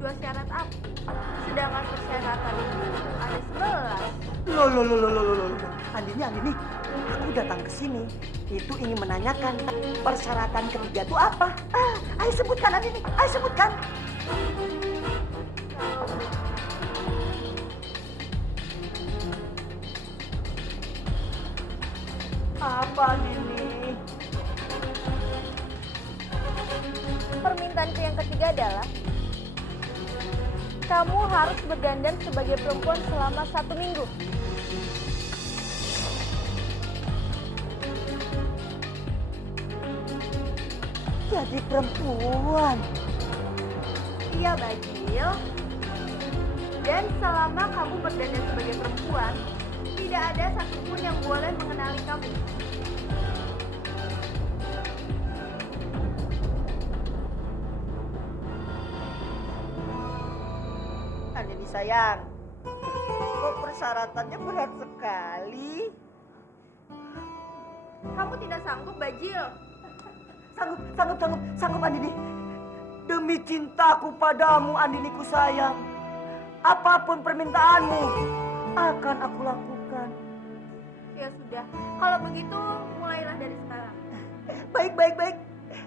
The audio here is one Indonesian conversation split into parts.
2 syarat aku, sedangkan persyaratan itu ada 11. Loh. Andini, aku datang ke sini itu ingin menanyakan persyaratan ketiga itu apa? Ayo sebutkan Andini, ayo sebutkan. Apa Andini? Permintaanku yang ketiga adalah kamu harus berdandan sebagai perempuan selama 1 minggu. Jadi perempuan. Iya, Bajil. Dan selama kamu berdandan sebagai perempuan, tidak ada satupun yang boleh mengenali kamu. Andini sayang, kok persyaratannya berat sekali? Kamu tidak sanggup, Bajil. Sanggup Andini. Demi cintaku padamu Andiniku sayang, apapun permintaanmu akan aku lakukan. Ya sudah, kalau begitu mulailah dari sekarang. Baik.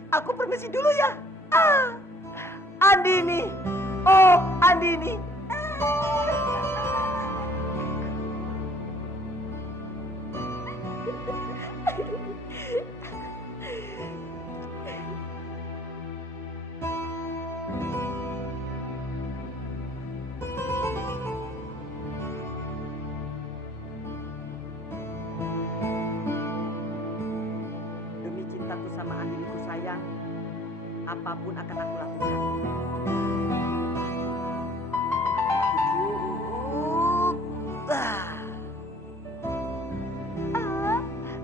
Aku permisi dulu ya. Andini. Oh, Andini. Demi cintaku sama Andiniku sayang, apapun akan aku lakukan.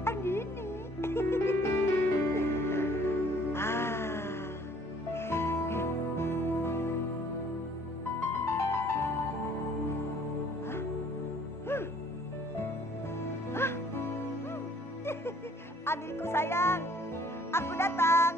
Andini. Andiniku sayang, aku datang.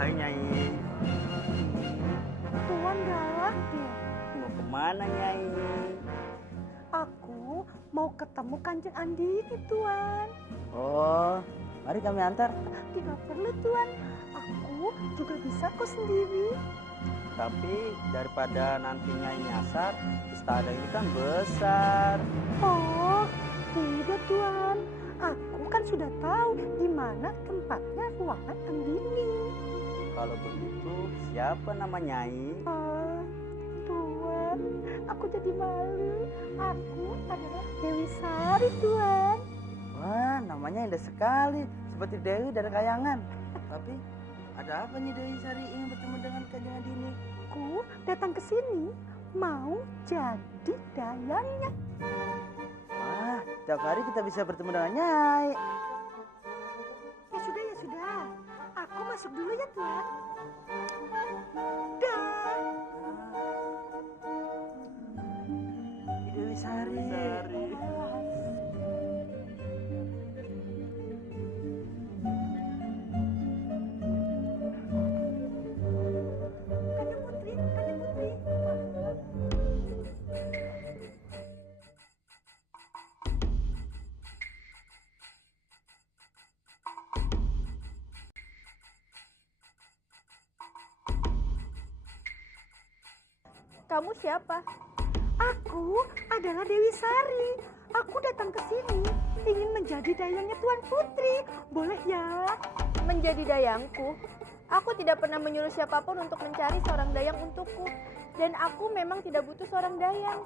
Hai Nyai. Tuan galak ya. Mau kemana Nyai? Aku mau ketemu Kanjeng Andini, Tuan. Oh, mari kami antar. Tidak perlu, Tuan. Aku juga bisa kok sendiri. Tapi daripada nanti Nyai nyasar, istana ini kan besar. Oh, tidak, Tuan. Aku kan sudah tahu di mana tempatnya ruangan Andini. Kalau begitu, siapa nama Nyai? Tuan, aku jadi malu. Aku adalah Dewi Sari, Tuan. Wah, namanya indah sekali, seperti Dewi dari Kayangan. Tapi ada apa nih Dewi Sari ingin bertemu dengan Kanjeng Andini? Aku datang ke sini mau jadi dayangnya. Wah, tiap hari kita bisa bertemu dengan Nyai. Ya sudah. Aku masuk dulu ya, Tuan. Dah. Dewi Sari. Kanjeng Putri. Kamu siapa? Aku adalah Dewi Sari. Aku datang ke sini ingin menjadi dayangnya Tuan Putri. Boleh ya? Menjadi dayangku? Aku tidak pernah menyuruh siapapun untuk mencari seorang dayang untukku. Dan aku memang tidak butuh seorang dayang.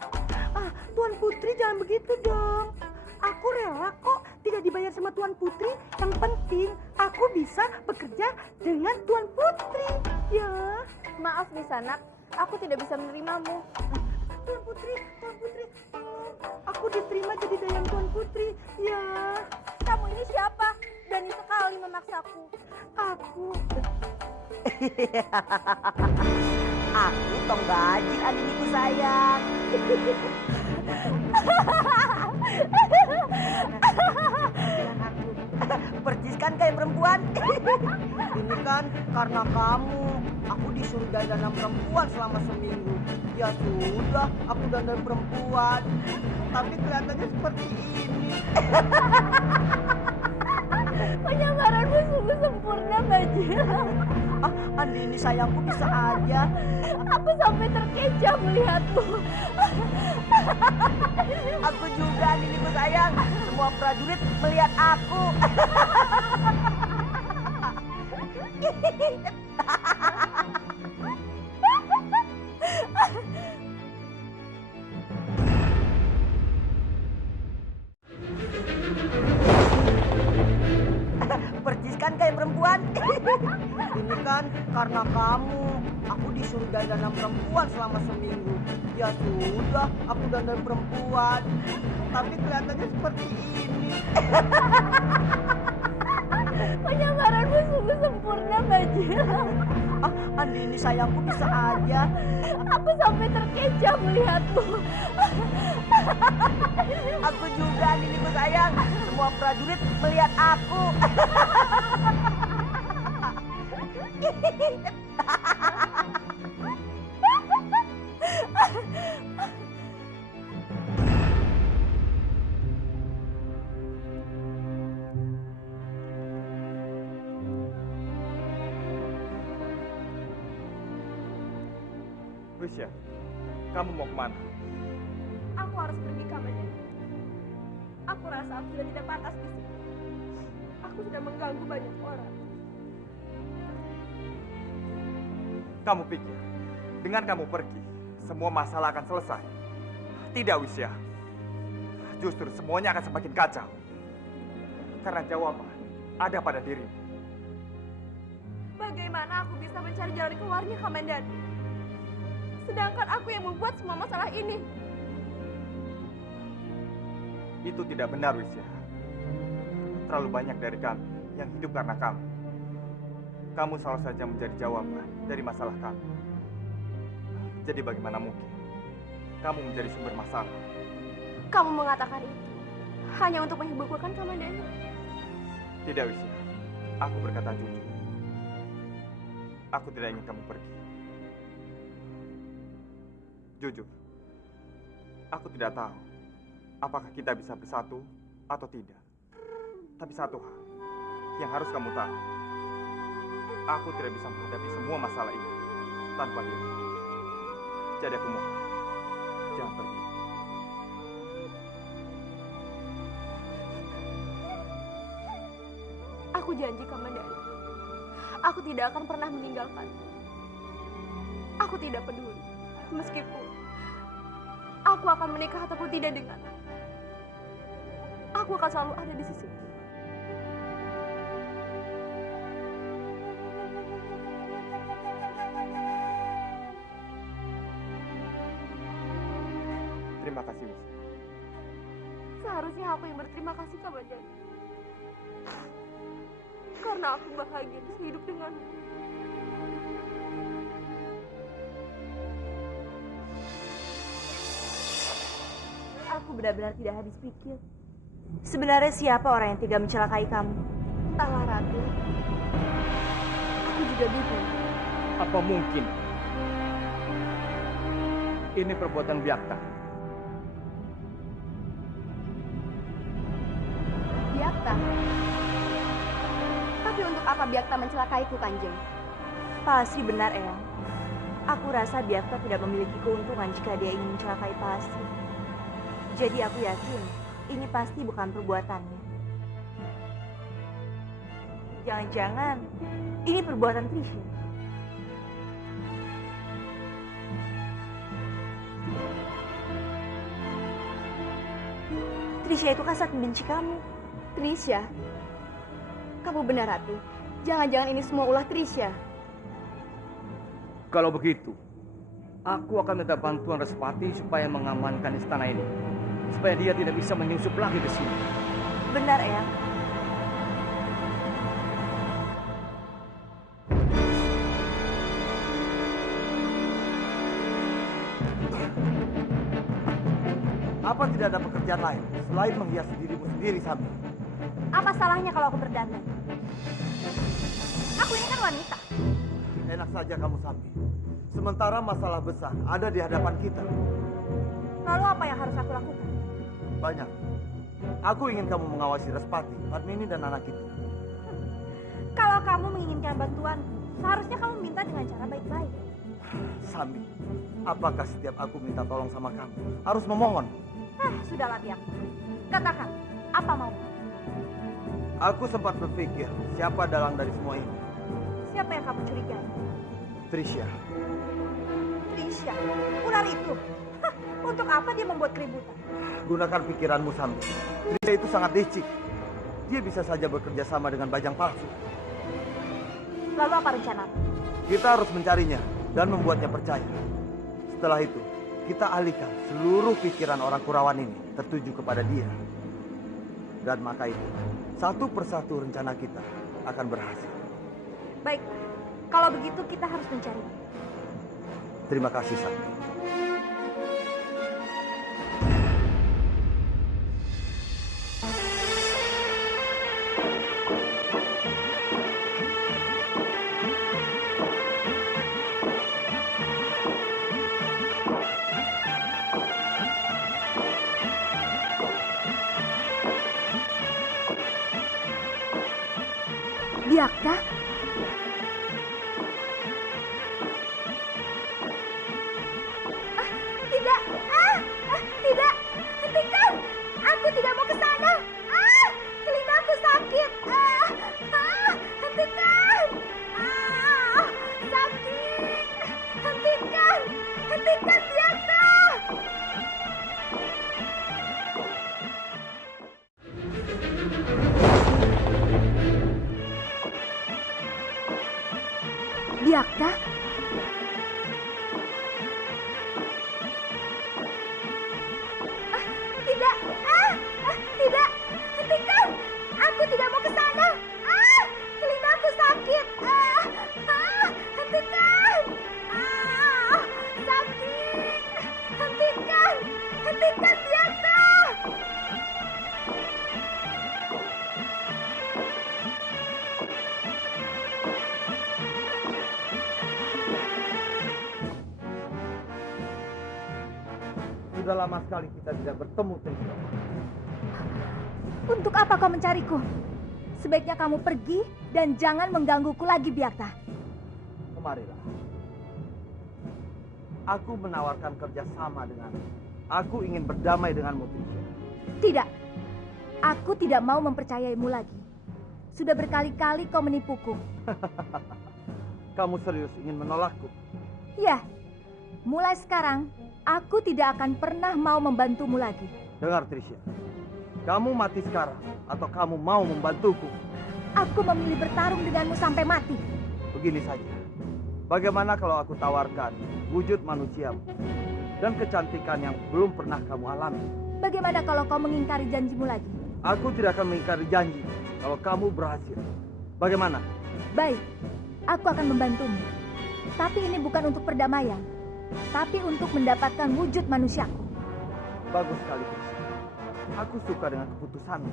Tuan Putri jangan begitu dong. Aku rela kok tidak dibayar sama Tuan Putri. Yang penting aku bisa bekerja dengan Tuan Putri. Ya. Maaf Nisanak, aku tidak bisa menerimamu. Tuan Putri, tolong. Aku diterima jadi dayang Tuan Putri. Ya. Kamu ini siapa? Berani sekali memaksaku. Aku Aku Tong Bajil, adikku sayang. Percis kan kayak perempuan. Ini kan karena kamu. Aku disuruh dandan perempuan selama seminggu. Ya sudah, aku dandan perempuan. Tapi kelihatannya seperti ini. Penyamaranmu sungguh sempurna, Bajil. Andini sayangku, bisa aja. Aku sampai terkecoh melihatmu. Aku juga, Andiniku sayang. Semua prajurit melihat aku. Percis kan kayak perempuan. Ini kan karena kamu. Aku disuruh dandan perempuan selama seminggu. Ya sudah, aku dandan perempuan. Tapi kelihatannya seperti ini. Penyamaranmu sungguh sempurna, Bajil. Andini sayangku, bisa aja. Aku sampai terkecoh melihatmu. Aku juga, Andiniku sayang. Semua prajurit melihat aku. Wisya, kamu mau kemana? Aku harus pergi, Kamandanu. Aku rasa aku sudah tidak pantas di sini. Aku sudah mengganggu banyak orang. Kamu pikir, dengan kamu pergi, semua masalah akan selesai? Tidak, Wisya. Justru semuanya akan semakin kacau. Karena jawaban ada pada dirimu. Bagaimana aku bisa mencari jalan keluarnya, Kamandanu? Sedangkan aku yang membuat semua masalah ini. Itu tidak benar, Wisya. Terlalu banyak dari kami yang hidup karena kamu. Kamu selalu saja menjadi jawaban dari masalah kami. Jadi bagaimana mungkin kamu menjadi sumber masalah? Kamu mengatakan itu hanya untuk menghiburku, kan, Kamandanu? Tidak, Wisya. Aku berkata jujur. Aku tidak ingin kamu pergi. Jujur, aku tidak tahu apakah kita bisa bersatu atau tidak. Tapi satu hal yang harus kamu tahu, aku tidak bisa menghadapi semua masalah ini tanpa diri. Jadi aku mohon, jangan pergi. Aku janji, Kamandanu. Aku tidak akan pernah meninggalkanmu. Aku tidak peduli. Meskipun aku akan menikah ataupun tidak denganmu. Aku akan selalu ada di sisimu. Terima kasih, Wisya. Seharusnya aku yang berterima kasih, Kamandanu. Karena aku bahagia bisa hidup denganmu. Aku benar-benar tidak habis pikir. Sebenarnya siapa orang yang tega mencelakai kamu? Entahlah, Ratu. Aku juga bingung. Apa mungkin ini perbuatan Byakta? Byakta? Tapi untuk apa Byakta mencelakaiku, Kanjeng? Pasti benar, Eyang. Aku rasa Biakta tidak memiliki keuntungan jika dia ingin mencelakai Pak Lastri. Jadi aku yakin ini pasti bukan perbuatannya. Jangan-jangan ini perbuatan Trisha. Trisha itu kan sangat membenci kamu. Trisha? Kamu benar, Ratu. Jangan-jangan ini semua ulah Trisha. Kalau begitu, aku akan minta bantuan Respati supaya mengamankan istana ini. Supaya dia tidak bisa menyusup lagi ke sini. Benar, Eyang. Apa tidak ada pekerjaan lain selain menghias dirimu sendiri, Sambi? Apa salahnya kalau aku berdandan? Aku ini kan wanita. Enak saja kamu, Sambi. Sementara masalah besar ada di hadapan kita. Lalu apa yang harus aku lakukan? Banyak. Aku ingin kamu mengawasi Respati, Padmini, dan anak itu. Kalau kamu menginginkan bantuanku, seharusnya kamu minta dengan cara baik-baik. Sambi, apakah setiap aku minta tolong sama kamu harus memohon? Sudahlah, Biak. Katakan, apa mau? Aku sempat berpikir siapa dalang dari semua ini. Siapa yang kamu curigai? Trisha. Trisha, ular itu. Untuk apa dia membuat keributan? Gunakan pikiranmu, Sambi. Trisha itu sangat licik. Dia bisa saja bekerja sama dengan bajang palsu. Lalu apa rencana? Kita harus mencarinya dan membuatnya percaya. Setelah itu, kita alihkan seluruh pikiran orang Kurawan ini tertuju kepada dia. Dan maka itu, satu persatu rencana kita akan berhasil. Baik, kalau begitu kita harus mencarinya. Terima kasih, Sambi. Biakta? Tidak, tidak, hentikan! Aku tidak mau ke sana. Telingaku sakit. Hentikan! Sakit! Hentikan! Hentikan, Biakta! Biakta? Tidak, tidak, hentikan! Aku tidak mau ke sana. Telingaku sakit. Hentikan! Sakit! Hentikan! Hentikan, Biakta! Sudah lama sekali kita tidak bertemu, Trisha. Untuk apa kau mencariku? Sebaiknya kamu pergi dan jangan menggangguku lagi, Biakta. Kemarilah. Aku menawarkan kerjasama denganmu. Aku ingin berdamai denganmu, Trisha. Tidak. Aku tidak mau mempercayaimu lagi. Sudah berkali-kali kau menipuku. Kamu serius ingin menolakku? Ya, mulai sekarang aku tidak akan pernah mau membantumu lagi. Dengar, Trisha. Kamu mati sekarang atau kamu mau membantuku? Aku memilih bertarung denganmu sampai mati. Begini saja. Bagaimana kalau aku tawarkan wujud manusiamu dan kecantikan yang belum pernah kamu alami? Bagaimana kalau kau mengingkari janjimu lagi? Aku tidak akan mengingkari janji kalau kamu berhasil. Bagaimana? Baik, aku akan membantumu. Tapi ini bukan untuk perdamaian, tapi untuk mendapatkan wujud manusiaku. Bagus sekali, Trisha. Aku suka dengan keputusanmu.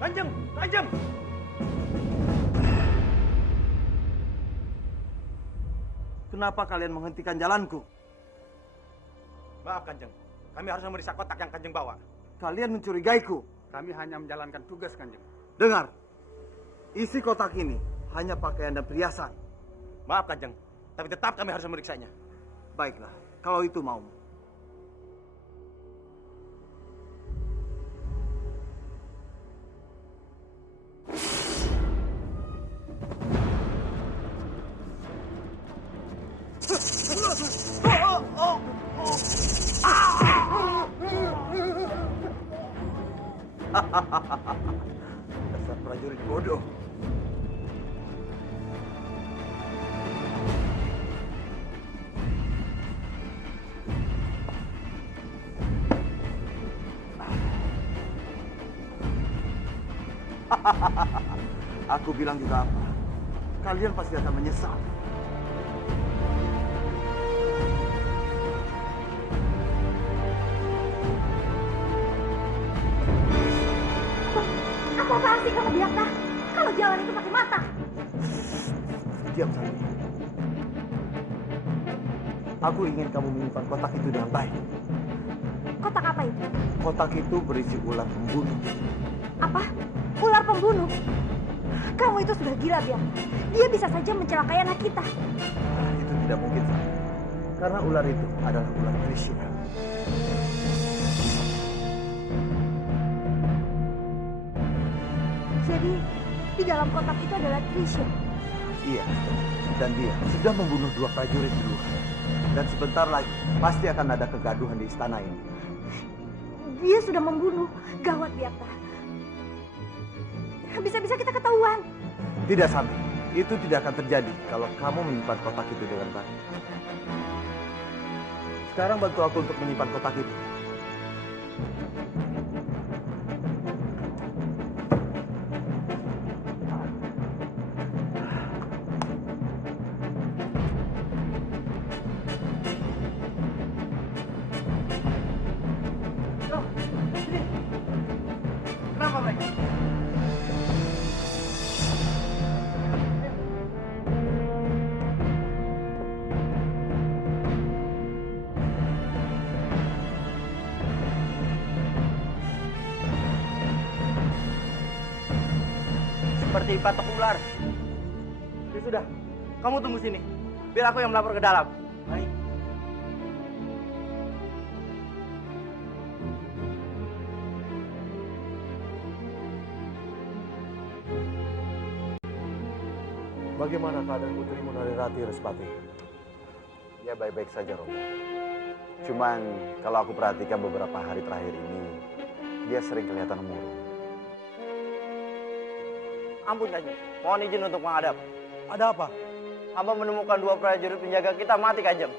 Kanjeng! Kanjeng! Kenapa kalian menghentikan jalanku? Maaf, Kanjeng. Kami harus memeriksa kotak yang Kanjeng bawa. Kalian mencurigaiku. Kami hanya menjalankan tugas, Kanjeng. Dengar, isi kotak ini hanya pakaian dan perhiasan. Maaf, Kanjeng, tapi tetap kami harus memeriksanya. Baiklah, kalau itu maumu. Dasar prajurit bodoh. Aku bilang juga apa? Kalian pasti akan menyesal. Apa-apaan sih kamu Biakta? Kalau jalan itu pakai mata. Diam saja. Aku ingin kamu menyimpan kotak itu dengan baik. Kotak apa itu? Kotak itu berisi ular pembunuh. Apa? Ular pembunuh? Kamu itu sudah gila, Biakta. Dia bisa saja mencelakai anak kita. Itu tidak mungkin, Sari. Karena ular itu adalah ular Trisha. Jadi, di dalam kotak itu adalah Trisha. Iya, dan dia sudah membunuh 2 prajurit di luar. Dan sebentar lagi pasti akan ada kegaduhan di istana ini. Dia sudah membunuh. Gawat, Biakta. Bisa-bisa kita ketahuan. Tidak, Sami. Itu tidak akan terjadi kalau kamu menyimpan kotak itu dengan baik. Sekarang bantu aku untuk menyimpan kotak itu. Kenapa mereka? Seperti patok ular. Ya sudah, kamu tunggu sini. Biar aku yang melapor ke dalam. Baik. Bagaimana keadaan putrimu Narirati Respati? Ya baik-baik saja, Romo. Cuman kalau aku perhatikan beberapa hari terakhir ini, dia sering kelihatan murung. Ampun Kanjeng, mohon izin untuk menghadap. Ada apa? Hamba menemukan 2 prajurit penjaga kita mati, Kanjeng.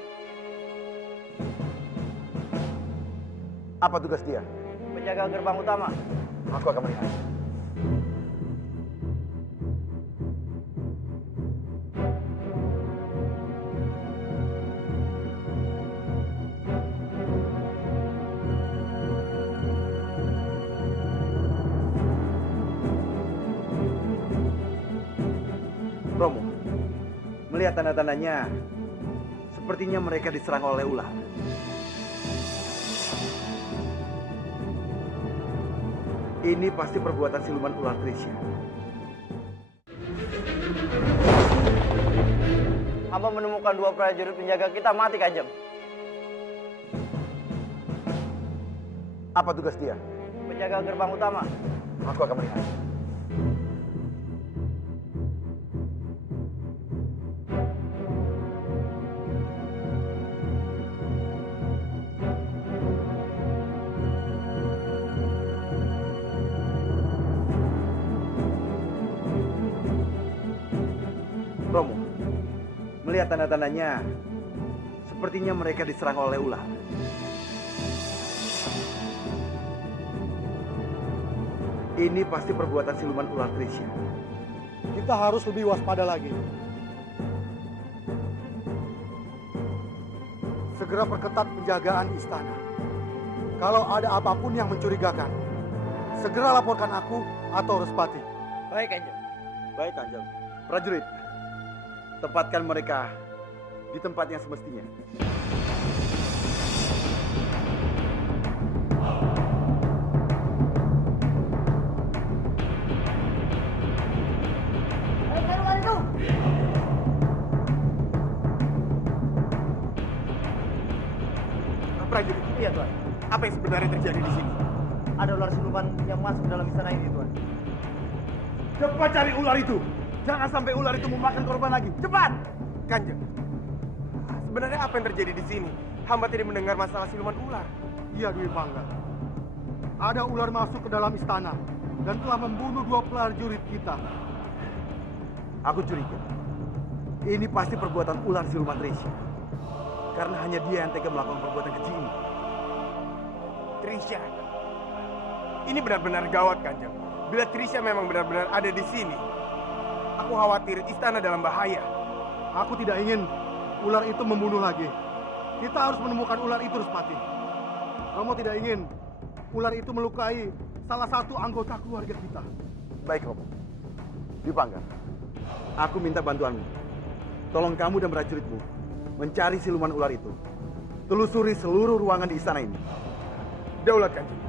Apa tugas dia? Penjaga gerbang utama. Aku akan melihat. Romo, melihat tanda-tandanya, sepertinya mereka diserang oleh ular. Ini pasti perbuatan siluman ular Trisha. Hamba menemukan 2 prajurit penjaga kita mati, Kanjeng. Apa tugas dia? Penjaga gerbang utama. Aku akan melihat. Romo, melihat tanda-tandanya, sepertinya mereka diserang oleh ular. Ini pasti perbuatan siluman ular Trisha. Kita harus lebih waspada lagi. Segera perketat penjagaan istana. Kalau ada apapun yang mencurigakan, segera laporkan aku atau Respati. Baik, Kanjeng. Baik, Kanjeng. Prajurit, tempatkan mereka di tempat yang semestinya. Prajurit, Iya, Tuan. apa yang sebenarnya terjadi di sini? Ada ular siluman yang masuk dalam istana ini, Tuan. Cepat cari ular itu. Jangan sampai ular itu memakan korban lagi. Cepat! Kanjeng, sebenarnya apa yang terjadi di sini? Hamba tidak mendengar masalah siluman ular. Iya, Dwi Pangga. Ada ular masuk ke dalam istana dan telah membunuh 2 prajurit kita. Aku curiga. Ini pasti perbuatan ular siluman Trisha. Karena hanya dia yang tega melakukan perbuatan keji ini. Trisha, ini benar-benar gawat, Kanjeng. Bila Trisha memang benar-benar ada di sini, aku khawatir istana dalam bahaya. Aku tidak ingin ular itu membunuh lagi. Kita harus menemukan ular itu, Respati. Romo tidak ingin ular itu melukai salah satu anggota keluarga kita. Baik, Romo. Dwi Pangga, aku minta bantuanmu. Tolong kamu dan prajuritmu mencari siluman ular itu. Telusuri seluruh ruangan di istana ini. Daulat, Kanjeng.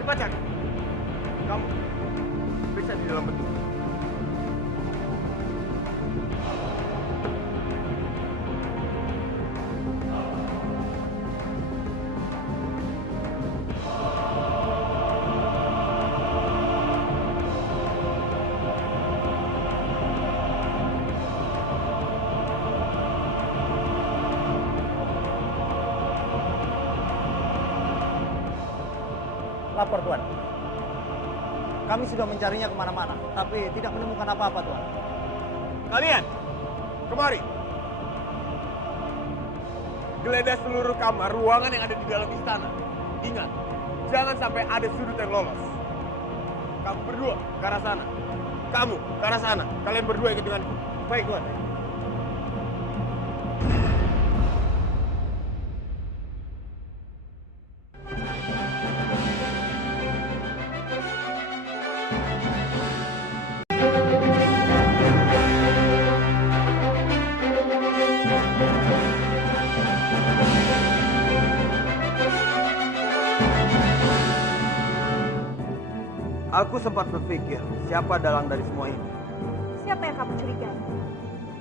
Cepat cari. Kamu periksa di dalam bedung. Lapor, Tuan. Kami sudah mencarinya kemana-mana, tapi tidak menemukan apa-apa, Tuan. Kalian, kemari. Geledah seluruh kamar, ruangan yang ada di dalam istana. Ingat, jangan sampai ada sudut yang lolos. Kamu berdua ke arah sana. Kamu ke arah sana. Kalian berdua ikut denganku. Baik, Tuan. Aku sempat berpikir, siapa dalang dari semua ini? Siapa yang kamu curigai?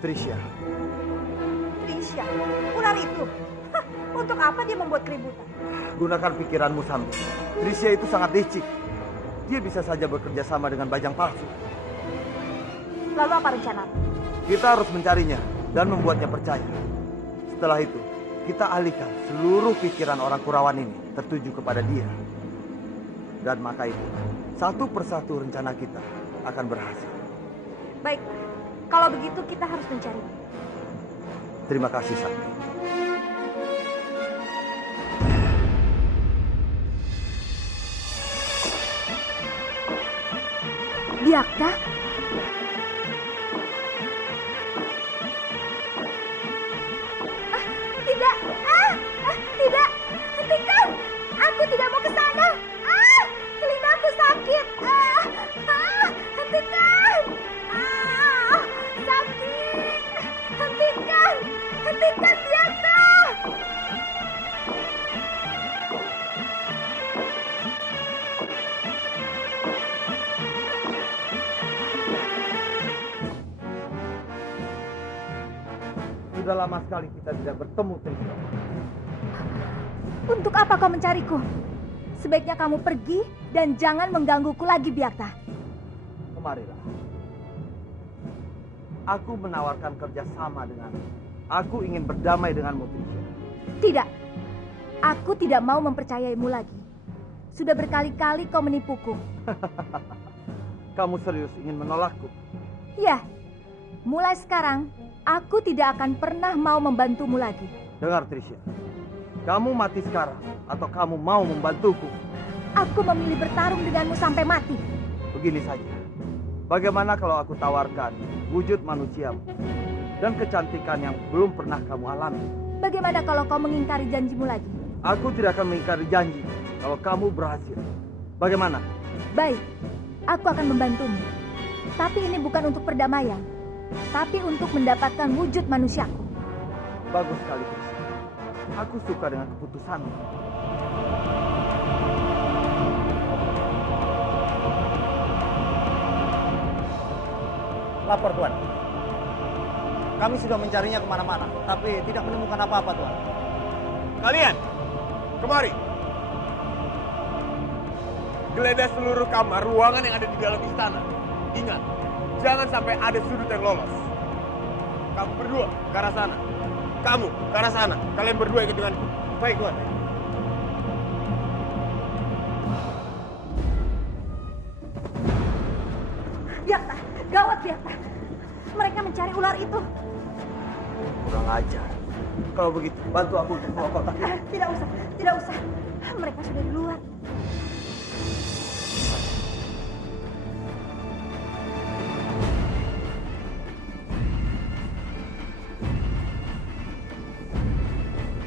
Trisha. Trisha, ular itu. Hah, untuk apa dia membuat keributan? Gunakan pikiranmu, Santi. Trisha itu sangat licik. Dia bisa saja bekerja sama dengan bajang palsu. Lalu apa rencana? Kita harus mencarinya dan membuatnya percaya. Setelah itu, kita alihkan seluruh pikiran orang Kurawan ini tertuju kepada dia. Dan maka itu, satu persatu rencana kita akan berhasil. Baik, kalau begitu kita harus mencari. Terima kasih, Sakti. Biakta? Tidak! Tidak! Hentikan! Aku tidak mau ke sana! Telingaku sakit! Hentikan! Sakit! Hentikan! Hentikan, Biakta! Sudah lama sekali kita tidak bertemu, Trisha. Untuk apa kau mencariku? Sebaiknya kamu pergi dan jangan menggangguku lagi, Biakta. Kemarilah. Aku menawarkan kerjasama denganmu. Aku ingin berdamai denganmu, Trisha. Tidak. Aku tidak mau mempercayaimu lagi. Sudah berkali-kali kau menipuku. Kamu serius ingin menolakku? Ya. Mulai sekarang, aku tidak akan pernah mau membantumu lagi. Dengar, Trisha. Kamu mati sekarang atau kamu mau membantuku? Aku memilih bertarung denganmu sampai mati. Begini saja. Bagaimana kalau aku tawarkan wujud manusiamu dan kecantikan yang belum pernah kamu alami? Bagaimana kalau kau mengingkari janjimu lagi? Aku tidak akan mengingkari janji kalau kamu berhasil. Bagaimana? Baik, aku akan membantumu. Tapi ini bukan untuk perdamaian, tapi untuk mendapatkan wujud manusiaku. Bagus sekali, Trisha. Aku suka dengan keputusanmu. Lapor, Tuan. Kami sudah mencarinya kemana-mana, tapi tidak menemukan apa-apa, Tuan. Kalian, kemari. Geledah seluruh kamar, ruangan yang ada di dalam istana. Ingat, jangan sampai ada sudut yang lolos. Kamu berdua ke arah sana. Kamu ke arah sana. Kalian berdua ikut denganku. Baik, Tuan. Biarta, gawat Biarta. Mereka mencari ular itu. Kurang ajar. Kalau begitu, bantu aku untuk bawa kotak ini. Tidak usah, tidak usah. Mereka sudah di luar.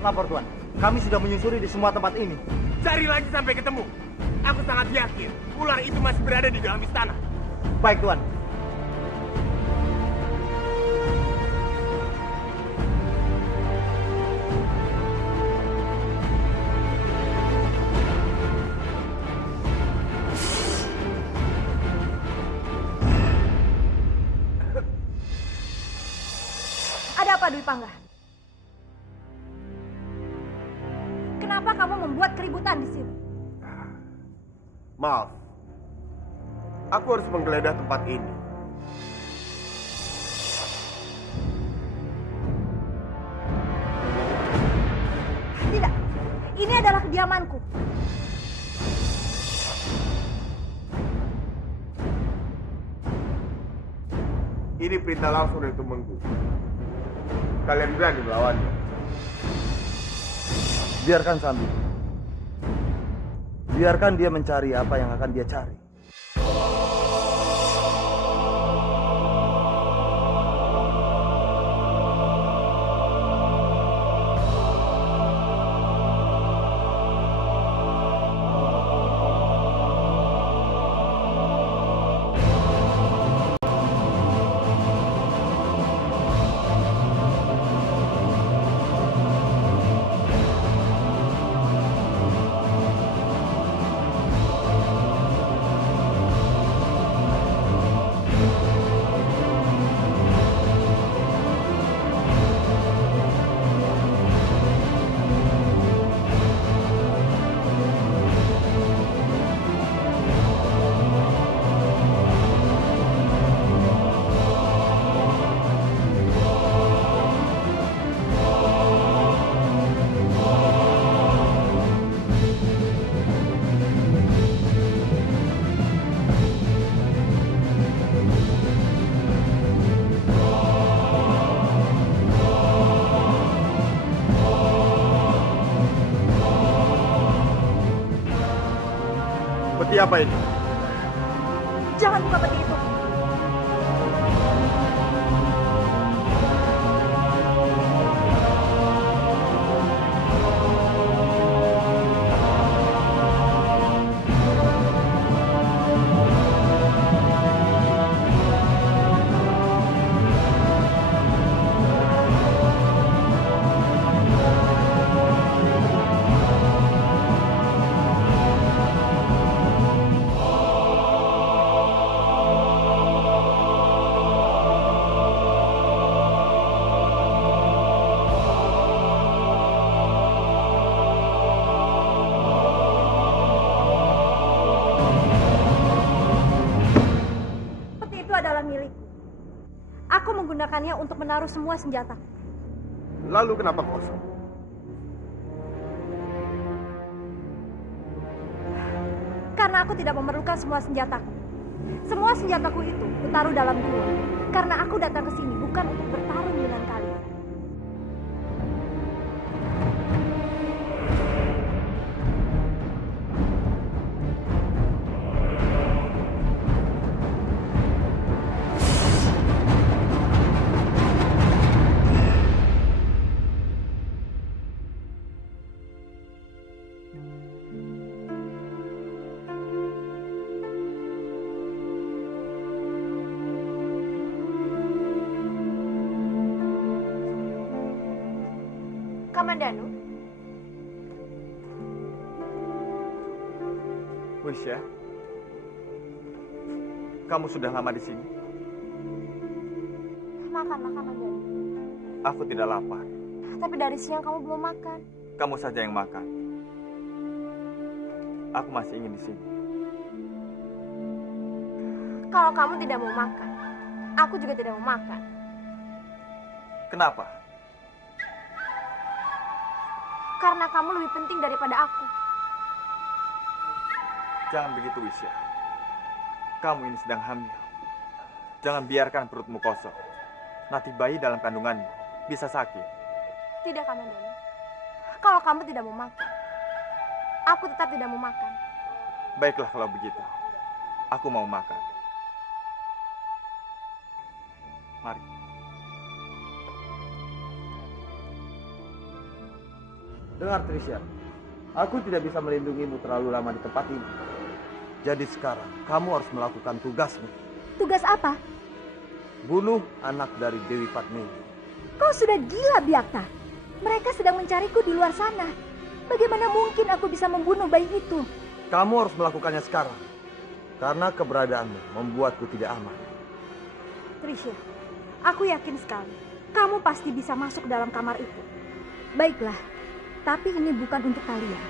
Lapor, Tuan. Kami sudah menyusuri di semua tempat ini. Cari lagi sampai ketemu. Aku sangat yakin ular itu masih berada di dalam istana. Baik, Tuan. Ada apa, Dwi Pangga? Kenapa kamu membuat keributan di sini? Maaf. Aku harus menggeledah tempat ini. Tidak, ini adalah kediamanku. Ini perintah langsung dari Tumenggung. Kalian berani melawannya? Biarkan Sambi. Biarkan dia mencari apa yang akan dia cari. Peti apa ini? Jangan buka peti itu. Aku menggunakannya untuk menaruh semua senjata. Lalu kenapa kosong? Karena aku tidak memerlukan semua senjataku. Semua senjataku itu kutaruh dalam gua. Karena aku datang ke sini bukan untuk bertarung dengan kalian. Kamandanu, Wisya, kamu sudah lama di sini? makanlah Kamandanu. Aku tidak lapar. Tapi dari siang kamu belum makan. Kamu saja yang makan. Aku masih ingin di sini. Kalau kamu tidak mau makan, aku juga tidak mau makan. Kenapa? Karena kamu lebih penting daripada aku. Jangan begitu, Wisya. Kamu ini sedang hamil. Jangan biarkan perutmu kosong. Nanti bayi dalam kandunganmu bisa sakit. Tidak, Kamandanu. Kalau kamu tidak mau makan, aku tetap tidak mau makan. Baiklah kalau begitu. Aku mau makan. Mari. Dengar Trisha, aku tidak bisa melindungimu terlalu lama di tempat ini. Jadi sekarang kamu harus melakukan tugasmu. Tugas apa? Bunuh anak dari Dewi Padmini. Kau sudah gila, Biakta. Mereka sedang mencariku di luar sana. Bagaimana mungkin aku bisa membunuh bayi itu? Kamu harus melakukannya sekarang. Karena keberadaanmu membuatku tidak aman. Trisha, aku yakin sekali kamu pasti bisa masuk dalam kamar itu. Baiklah, tapi ini bukan untuk kalian.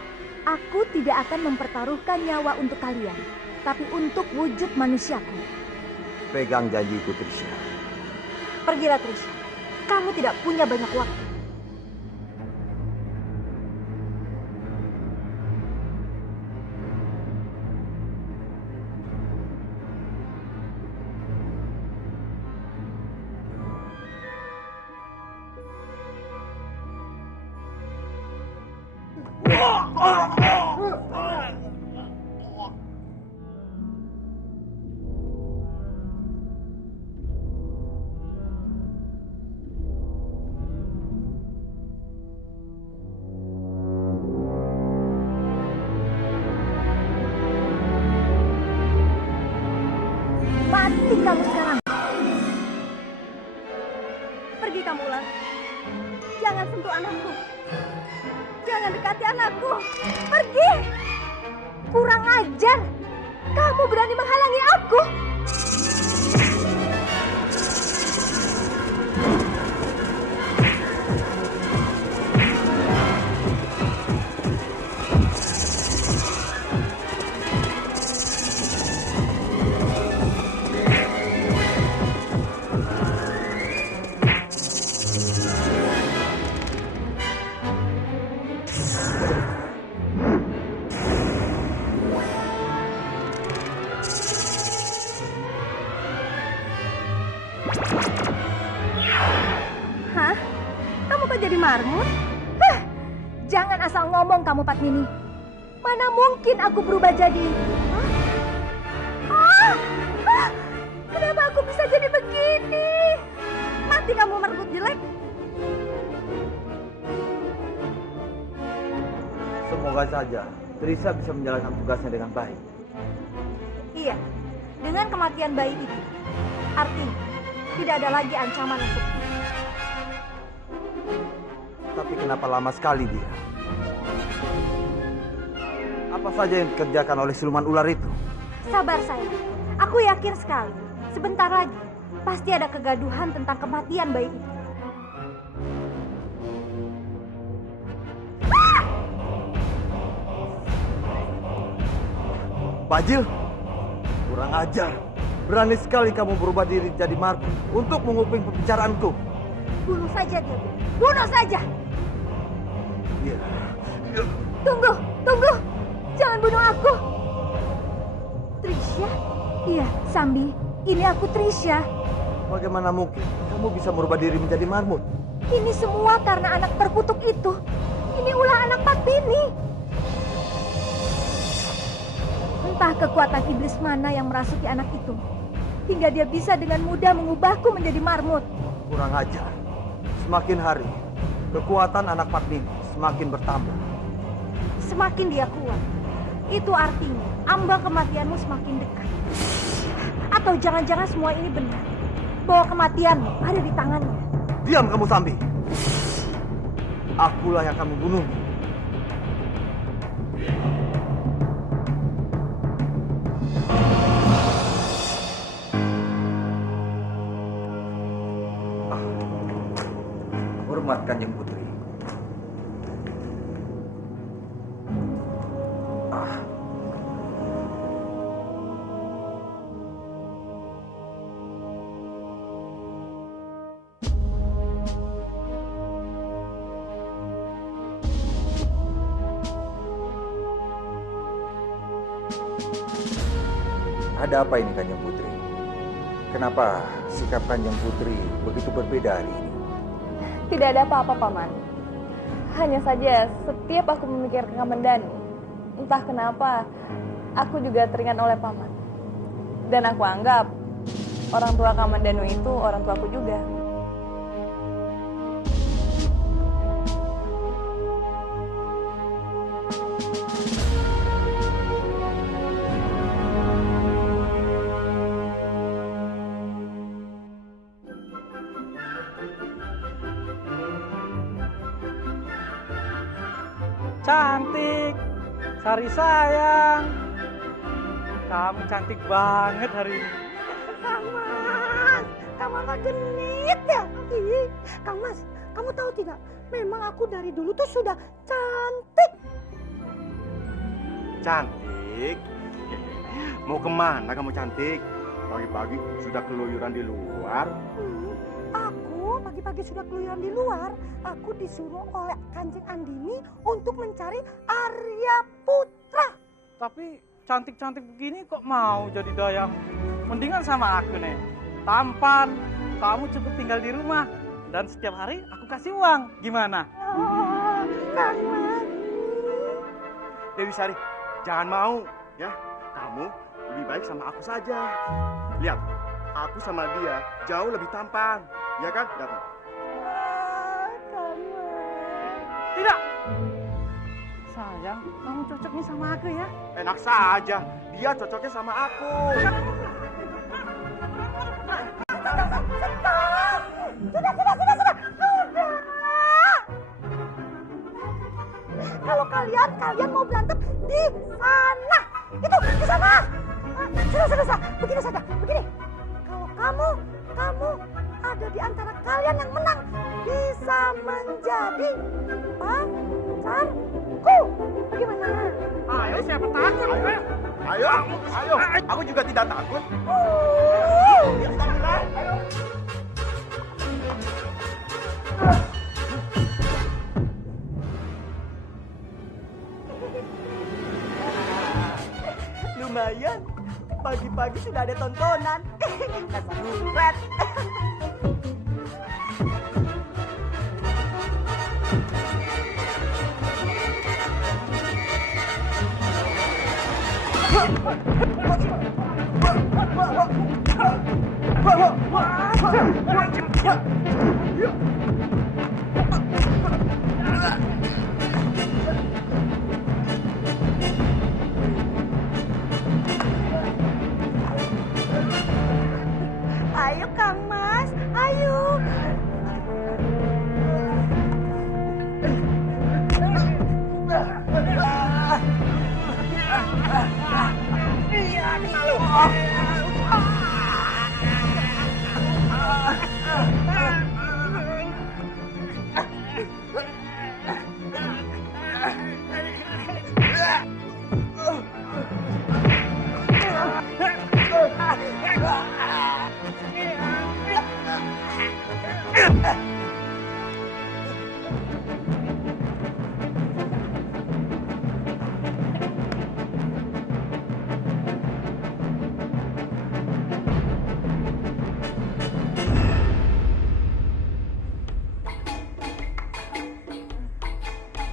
Aku tidak akan mempertaruhkan nyawa untuk kalian, tapi untuk wujud manusiaku. Pegang janjiku, Trisha. Pergilah, Trisha. Kamu tidak punya banyak waktu. Mati kamu sekarang. Pergi kamu, Ular. Jangan sentuh anakku. Jangan dekati anakku. Pergi. Kurang ajar. Kamu berani menghalangi aku. Hah? Kamu kok jadi marmut? Hah! Jangan asal ngomong kamu, Padmini. Mana mungkin aku berubah jadi... Hah? Ah! Ah! Kenapa aku bisa jadi begini? Mati kamu marmut jelek. Semoga saja Trisha bisa menjalankan tugasnya dengan baik. Iya, dengan kematian bayi itu, artinya tidak ada lagi ancaman untuk... Tapi kenapa lama sekali dia? Apa saja yang dikerjakan oleh siluman ular itu? Sabar sayang, aku yakin sekali. Sebentar lagi, pasti ada kegaduhan tentang kematian bayi itu. Bajil, kurang ajar. Berani sekali kamu berubah diri jadi marmut untuk menguping pembicaraanku. Bunuh saja dia, Bu. Bunuh saja. Iya. Tunggu, tunggu. Jangan bunuh aku. Trisha? Iya, Sambi. Ini aku Trisha. Bagaimana mungkin kamu bisa merubah diri menjadi marmut? Ini semua karena anak terkutuk itu. Ini ulah anak Padmini. Entah kekuatan iblis mana yang merasuki anak itu, hingga dia bisa dengan mudah mengubahku menjadi marmut. Kurang ajar. Semakin hari, kekuatan anak Padmini semakin bertambah. Semakin dia kuat, itu artinya ambang kematianmu semakin dekat. Atau jangan-jangan semua ini benar, bahwa kematianmu ada di tangannya. Diam kamu, Sambi. Akulah yang akan membunuhmu. hormat Kanjeng Putri. Ada apa ini Kanjeng Putri? Kenapa sikap Kanjeng Putri begitu berbeda hari ini? Tidak ada apa-apa, Paman. Hanya saja setiap aku memikirkan Kamandanu, entah kenapa aku juga teringat oleh Paman. Dan aku anggap orang tua Kamandanu itu orang tuaku juga. Cantik, Sari sayang, kamu cantik banget hari ini. Kang Mas genit ya. Ih, Kang Mas, kamu tahu tidak? Memang aku dari dulu tuh sudah cantik. Cantik? Mau kemana kamu cantik? Pagi-pagi sudah keluyuran di luar. Aku pagi-pagi sudah keluyuran di luar. Aku disuruh oleh Kanjeng Andini untuk mencari Arya Putra. Tapi cantik-cantik begini kok mau jadi dayang? Mendingan sama aku nih. Tampan, kamu cukup tinggal di rumah. Dan setiap hari aku kasih uang. Gimana? Oh, Kang Mas. Dewi Sari, jangan mau ya. Kamu lebih baik sama aku saja. Lihat, aku sama dia jauh lebih tampan. Ya kan? Datang. Tidak. Sayang, kamu cocoknya sama aku ya. Enak saja. Dia cocoknya sama aku. Sudah. Kalau kalian mau berantem di sana. Itu, di sana. Sudah. Begini saja, begini. Kalau kamu ada di antara kalian yang menang, bisa menjadi pacarku. Bagaimana? Ayo, siapa takut? Ayo. Aku juga tidak takut. Ayo. Lumayan, pagi-pagi sudah ada tontonan. Dasar mumpet. Ayo Kang Mas, ayo. Iya, kenal lu.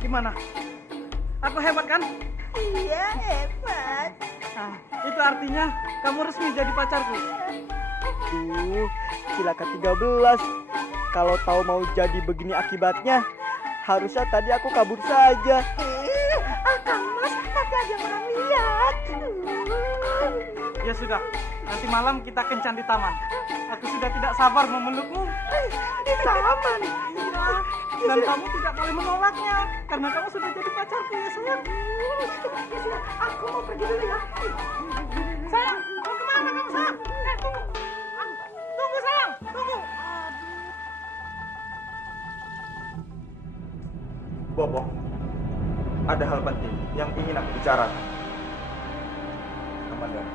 Gimana? Aku hebat kan? Iya, hebat. Nah, itu artinya kamu resmi jadi pacarku. Cilaka 13. Kalau tahu mau jadi begini akibatnya, harusnya tadi aku kabur saja. Kang Mas, tapi ada yang orang lihat. Ya sudah, nanti malam kita kencan di taman. Aku sudah tidak sabar memelukmu. Di taman. Dan kamu tidak boleh menolaknya, karena kamu sudah jadi pacarku ya sayang. Ya sudah, aku mau pergi dulu ya. Sayang, mau kemana kamu sayang? Tunggu sayang, tunggu. Bopo, ada hal penting yang ingin aku bicarakan. Komandan,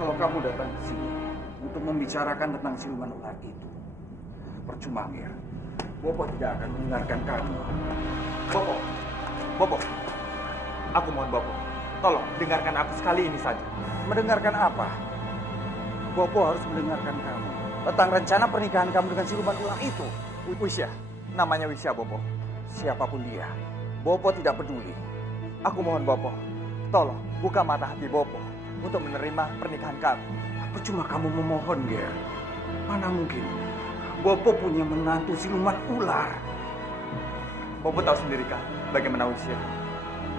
kalau kamu datang ke sini untuk membicarakan tentang siluman ular itu, percuma, Ger. Bopo tidak akan mendengarkan kamu. Bopo, aku mohon Bopo, tolong dengarkan aku sekali ini saja. Mendengarkan apa? Bopo harus mendengarkan kamu tentang rencana pernikahan kamu dengan siluman ular itu. Wisya, namanya Wisya, Bopo. Siapapun dia, Bopo tidak peduli. Aku mohon Bopo, tolong buka mata hati Bopo untuk menerima pernikahan kami. Percuma kamu memohon, Ger. Mana mungkin Bopo punya menantu siluman ular. Bopo tahu sendiri kan bagaimana Wisya.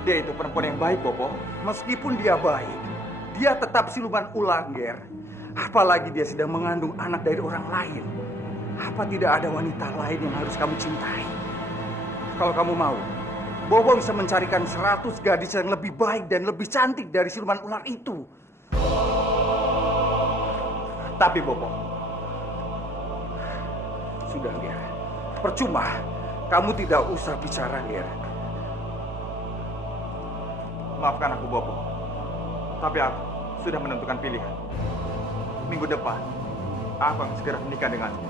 Dia itu perempuan yang baik, Bopo. Meskipun dia baik, dia tetap siluman ular, Ger. Apalagi dia sedang mengandung anak dari orang lain. Apa tidak ada wanita lain yang harus kamu cintai? Kalau kamu mau, Bopo bisa mencarikan 100 gadis yang lebih baik dan lebih cantik dari siluman ular itu. Tapi Bopo, sudah, Ger. Percuma. Kamu tidak usah bicara, Ger. Maafkan aku, Bopo. Tapi aku sudah menentukan pilihan. Minggu depan, aku akan segera menikah dengannya.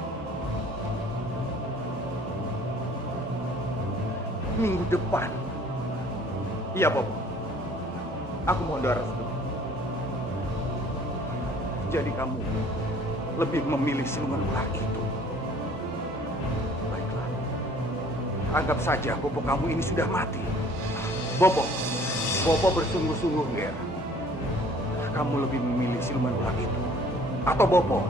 Minggu depan? Iya, Bopo. Aku mohon doa restu. Jadi kamu lebih memilih siluman ular itu? Baiklah. Anggap saja Bopo kamu ini sudah mati. Bopo bersungguh-sungguh, Ger. Kamu lebih memilih siluman ular itu atau Bopo?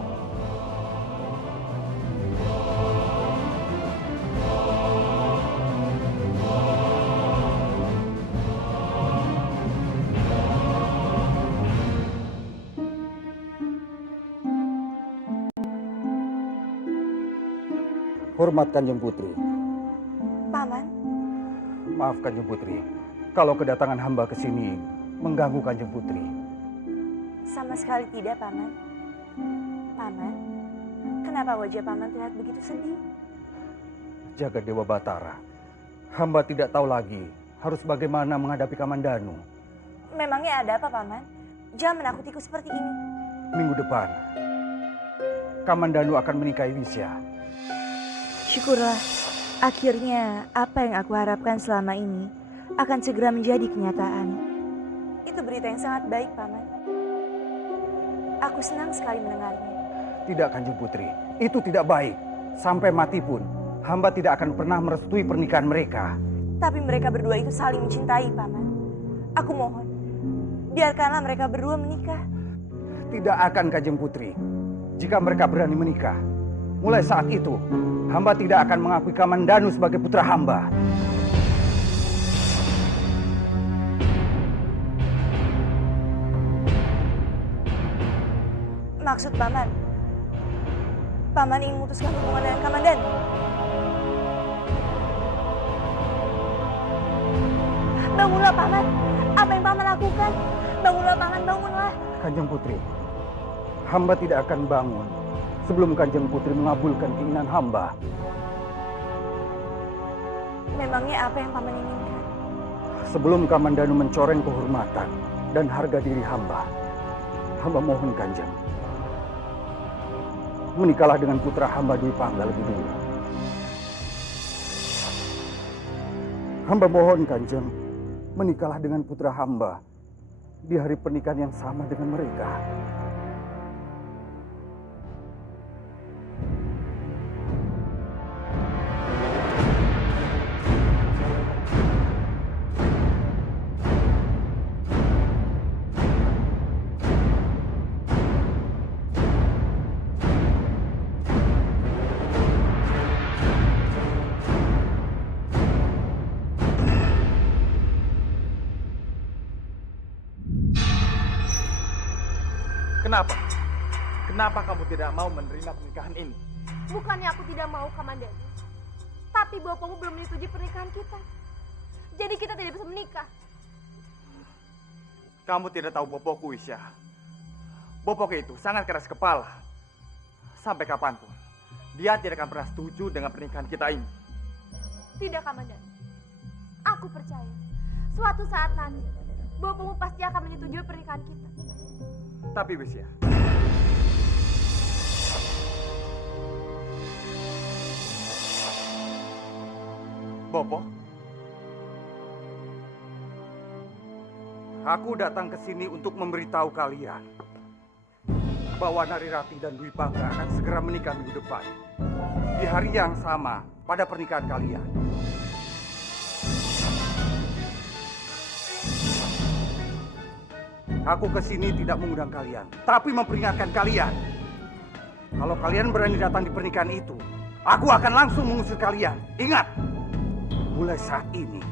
Hormat Kanjeng Putri. Paman, Maaf Kanjeng Putri, kalau kedatangan hamba ke sini mengganggu Kanjeng Putri. sama sekali tidak, Paman. Paman, kenapa wajah Paman terlihat begitu sedih? Jaga Dewa Batara, hamba tidak tahu lagi harus bagaimana menghadapi Kamandanu. Memangnya ada apa, Paman? Jangan menakutiku seperti ini. Minggu depan, Kamandanu akan menikahi Wisya. Syukurlah, akhirnya apa yang aku harapkan selama ini akan segera menjadi kenyataan. Itu berita yang sangat baik, Paman. Aku senang sekali mendengarnya. Tidak, Kanjeng Putri, itu tidak baik. Sampai mati pun, hamba tidak akan pernah merestui pernikahan mereka. Tapi mereka berdua itu saling mencintai, Paman. Aku mohon, biarkanlah mereka berdua menikah. Tidak akan, Kanjeng Putri. Jika mereka berani menikah, mulai saat itu, hamba tidak akan mengakui Kamandanu sebagai putra hamba. Maksud Paman, Paman ingin memutuskan hubungan dengan Kamandanu? Bangunlah, Paman. Apa yang Paman lakukan? Bangunlah, Paman, bangunlah. Kanjeng Putri, hamba tidak akan bangun sebelum Kanjeng Putri mengabulkan keinginan hamba. Memangnya apa yang Paman inginkan? Sebelum Kamandanu mencoreng kehormatan dan harga diri hamba mohon Kanjeng, menikahlah dengan putra hamba Dwi Pangga lebih dulu. Hamba mohon Kanjeng, menikahlah dengan putra hamba di hari pernikahan yang sama dengan mereka. Kenapa? Kenapa kamu tidak mau menerima pernikahan ini? Bukannya aku tidak mau, Kamandanu. Tapi bapakmu belum menyetujui pernikahan kita. Jadi kita tidak bisa menikah. Kamu tidak tahu Bopokku, Wisya. Bopokku itu sangat keras kepala. Sampai kapanpun, dia tidak akan pernah setuju dengan pernikahan kita ini. Tidak, Kamandanu. Aku percaya, suatu saat nanti, bopomu pasti akan menyetujui pernikahan kita. Tapi Wisya, Bopo, aku datang ke sini untuk memberitahu kalian bahwa Narirati dan Dwi Pangga akan segera menikah minggu depan. Di hari yang sama pada pernikahan kalian. Aku ke sini tidak mengundang kalian, tapi memperingatkan kalian. Kalau kalian berani datang di pernikahan itu, aku akan langsung mengusir kalian. Ingat, mulai saat ini,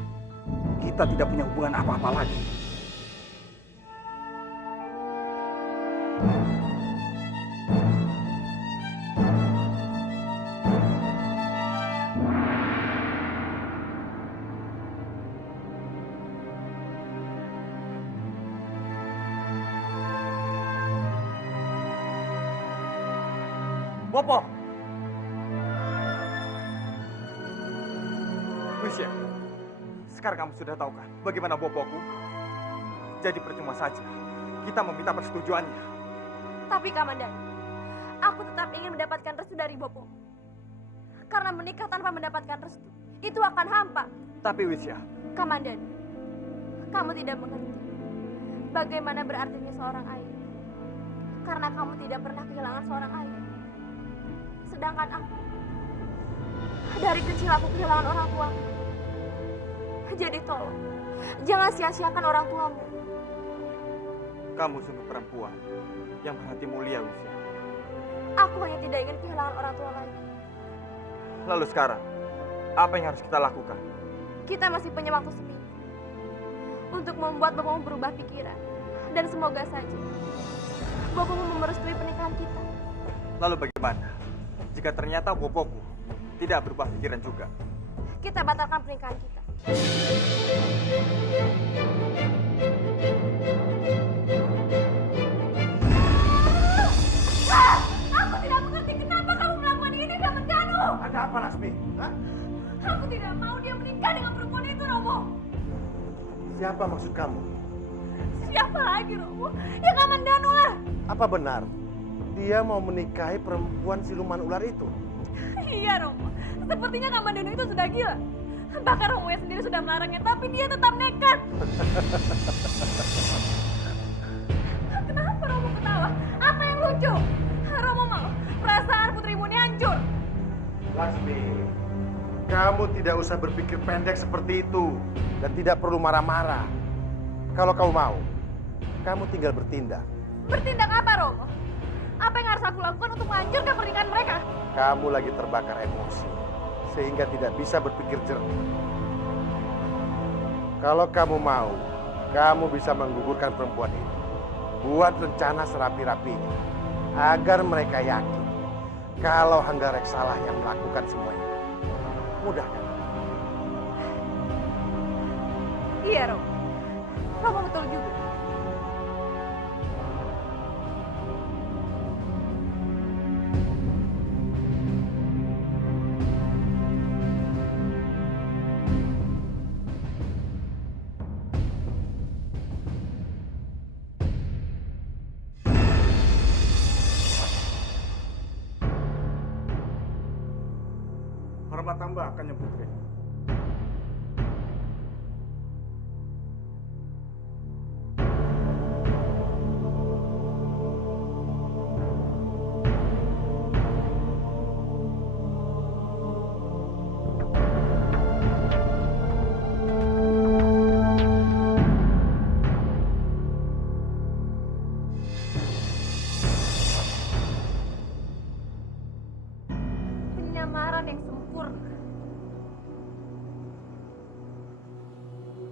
kita tidak punya hubungan apa-apa lagi. Bopo! Wisya, sekarang kamu sudah tahu kan bagaimana bopoku? Jadi percuma saja kita meminta persetujuannya. Tapi Kamandanu, aku tetap ingin mendapatkan restu dari bopo. Karena menikah tanpa mendapatkan restu, itu akan hampa. Tapi Wisya, Kamandanu, kamu tidak mengerti bagaimana berartinya seorang ayah. Karena kamu tidak pernah kehilangan seorang ayah. Sedangkan aku, dari kecil aku kehilangan orang tua. Jadi tolong, jangan sia-siakan orang tuamu. kamu sungguh perempuan yang berhati mulia, Wisya. Aku hanya tidak ingin kehilangan orang tua lagi. Lalu sekarang, apa yang harus kita lakukan? Kita masih punya waktu seminggu untuk membuat bapakmu berubah pikiran. Dan semoga saja bapakmu merestui pernikahan kita. Lalu bagaimana jika ternyata bopoku tidak berubah pikiran juga? Kita batalkan pernikahan kita. Aku tidak mengerti kenapa kamu melakukan ini, Kamandanu. Ada apa, Lasmi? Hah? Aku tidak mau dia menikah dengan perempuan itu, Romo. Siapa maksud kamu? Siapa lagi, Romo? Ya Kamandanu lah. Apa benar dia mau menikahi perempuan siluman ular itu? Iya, Romo. Sepertinya Kamandanu itu sudah gila. Bahkan Romo sendiri sudah melarangnya, tapi dia tetap nekat. Kenapa Romo ketawa? Apa yang lucu? Romo mau perasaan putrimu ini hancur. Lasmi, kamu tidak usah berpikir pendek seperti itu dan tidak perlu marah-marah. Kalau kamu mau, kamu tinggal bertindak. Bertindak apa, Romo? Apa yang harus aku lakukan untuk menghancurkan pernikahan mereka? Kamu lagi terbakar emosi, sehingga tidak bisa berpikir jernih. Kalau kamu mau, kamu bisa menggugurkan perempuan ini. Buat rencana serapi-rapinya, agar mereka yakin kalau Hangga Reksalah yang melakukan semua ini. Mudah kan? Iya, Romo. Romo betul juga. Hormat tambah Kanjeng Putri. Penyamaran yang sempurna.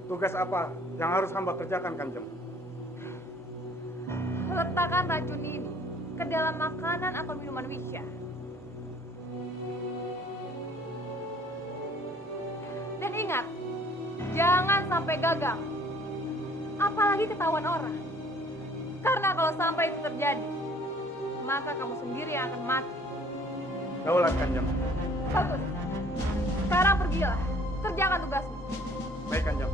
Tugas apa yang harus hamba kerjakan, Kanjeng? Letakkan racun ini ke dalam makanan atau minuman Wisya. Dan ingat, jangan sampai gagal. Apalagi ketahuan orang. Karena kalau sampai itu terjadi, maka kamu sendiri yang akan mati. Daulat, Kanjeng. Bagus. Sekarang pergilah. Kerjakan tugasmu. Baik, Kanjeng.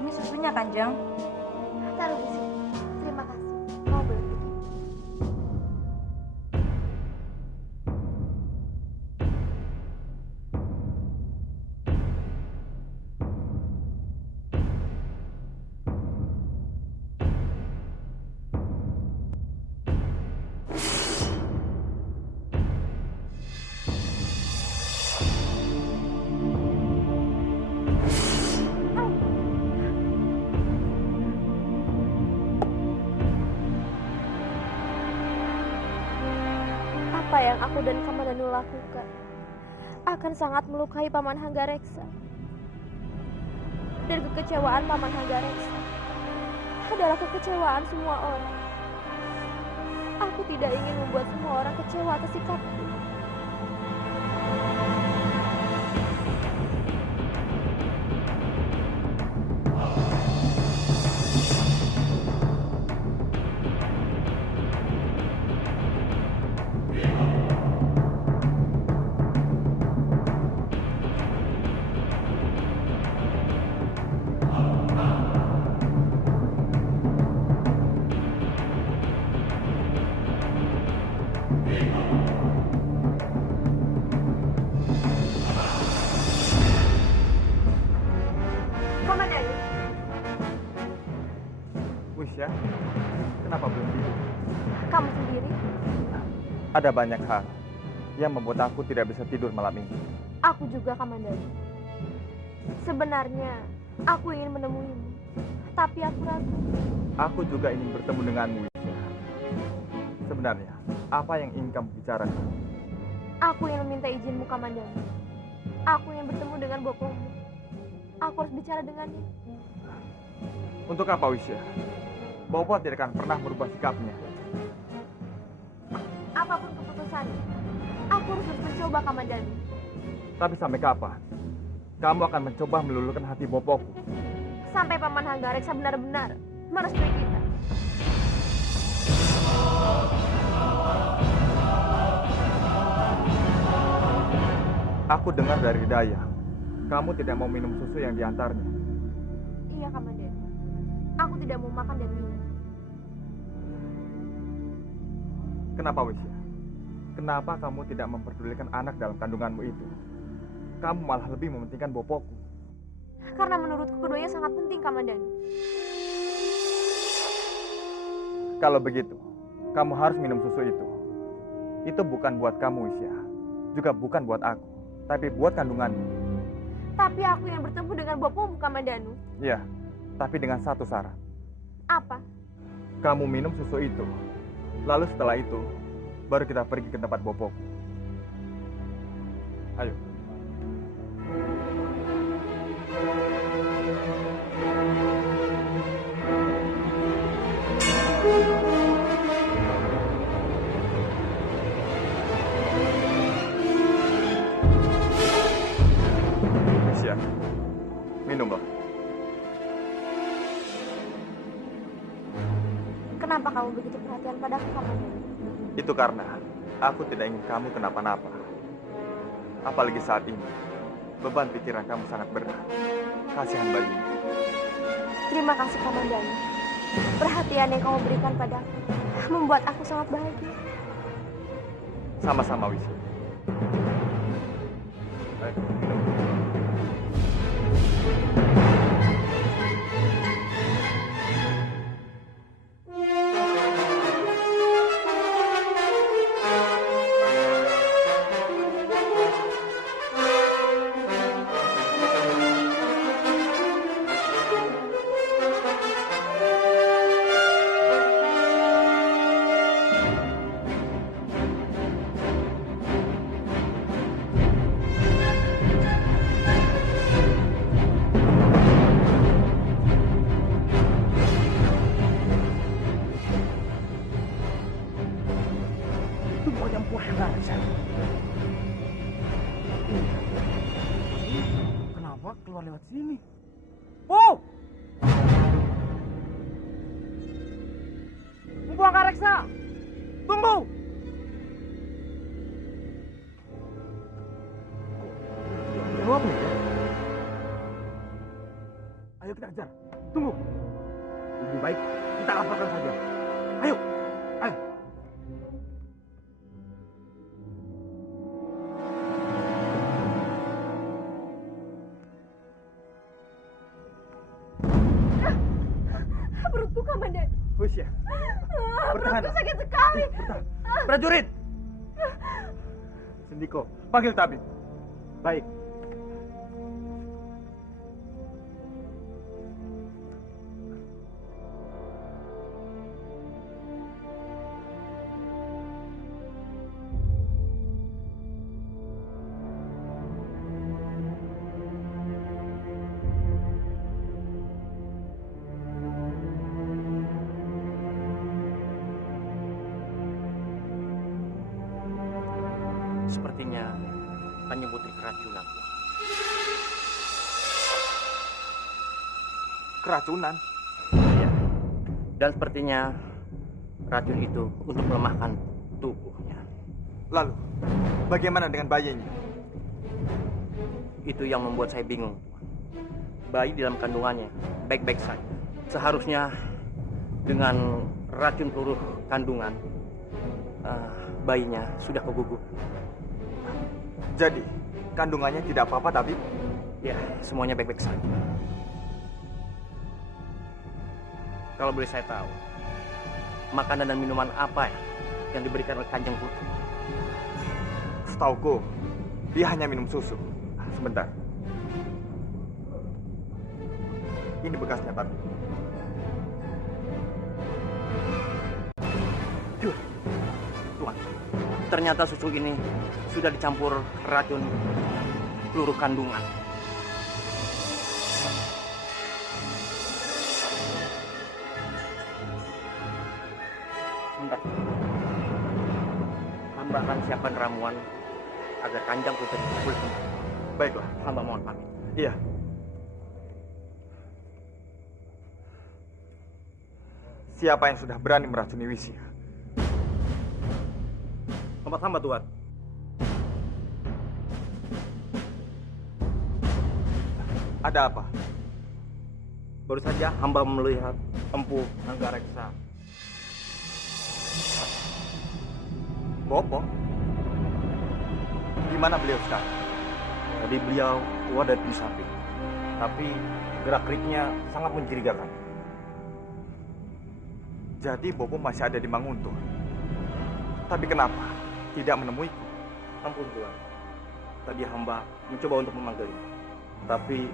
Ini susunya, Kanjeng. Taruh di sini. Terima kasih. Kau boleh pergi. Apa yang aku dan Kamandanu lakukan akan sangat melukai Paman Hanggareksa. Dan kekecewaan Paman Hanggareksa adalah kekecewaan semua orang. Aku tidak ingin membuat semua orang kecewa atas sikapku. Kamandanu, Wisya, kenapa belum tidur? kamu sendiri? Ada banyak hal yang membuat aku tidak bisa tidur malam ini. Aku juga, Kamandanu. Sebenarnya, aku ingin menemuimu. Tapi aku ragu. Aku juga ingin bertemu denganmu, Wisya. Sebenarnya, apa yang ingin kamu bicarakan? Aku ingin meminta izinmu, Kamandanu. Aku ingin bertemu dengan bopomu. Aku harus bicara dengannya. Untuk apa, Wisya? Bopo tidak akan pernah merubah sikapnya. Apapun keputusannya, aku harus terus mencoba, Kamandanu. Tapi sampai kapan? Kamu akan mencoba meluluhkan hati Bopoku. Sampai Paman Hanggareksa benar-benar merestui kita. Aku dengar dari Daya, kamu tidak mau minum susu yang diantarnya. Iya, Kamandanu. Aku tidak mau makan dan minum. Kenapa, Wisya? Kenapa kamu tidak memperdulikan anak dalam kandunganmu itu? Kamu malah lebih mementingkan Bopoku. Karena menurutku keduanya sangat penting, Kamandanu. Kalau begitu, kamu harus minum susu itu. Itu bukan buat kamu, Wisya. Juga bukan buat aku, tapi buat kandunganmu. Tapi aku yang bertemu dengan bopomu, Kamandanu. Iya, tapi dengan satu syarat. Apa? Kamu minum susu itu. Lalu setelah itu, baru kita pergi ke tempat Bopoku. Ayo. Wisya, minumlah. Kenapa kamu begitu perhatian padaku, Kamandanu? Itu karena aku tidak ingin kamu kenapa-napa. Apalagi saat ini, beban pikiran kamu sangat berat. Kasihan bayimu. Terima kasih, Kamandanu. Perhatian yang kamu berikan padaku membuat aku sangat bahagia. Sama-sama, Wisya. Ayo, minum. Kenapa keluar lewat sini? Oh! Empu Anggareksa! Tunggu! Jawab nih ya. Ayo kita kejar. Tunggu. Lebih baik kita laporkan saja. Ayo. Ayo. Perutku, Kamandanu. Wisya, bertahan. Perutku sakit sekali. Bertahan. Prajurit! Sendiko, panggil tabib. Baik. Sepertinya Kanjeng Putri keracunan. Keracunan? Iya. Dan sepertinya racun itu untuk melemahkan tubuhnya. Lalu, bagaimana dengan bayinya? Itu yang membuat saya bingung. Bayi di dalam kandungannya baik-baik saja. Seharusnya dengan racun peluru kandungan, bayinya sudah kegugur. Jadi, kandungannya tidak apa-apa, tabib? Ya, semuanya baik-baik saja. Kalau boleh saya tahu, makanan dan minuman apa yang diberikan oleh Kanjeng Putri? Setauku, dia hanya minum susu. Sebentar. Ini bekasnya, tabib. Tuan, ternyata susu ini sudah dicampur racun peluru kandungan. Sebentar. Hamba akan siapkan ramuan agar Kanjeng Putri pulih kembali. Baiklah. Hamba mohon pamit. Iya. Siapa yang sudah berani meracuni Wisya? Tempat hamba, Tuan. Ada apa? Baru saja hamba melihat Empu Anggareksa. Bopo? Di mana beliau sekarang? Tadi beliau keluar dari sapi, tapi gerak-geriknya sangat mencurigakan. Jadi Bopo masih ada di Manguntuh. Tapi kenapa tidak menemuiku? Ampun Tuan, tadi hamba mencoba untuk memanggilnya, tapi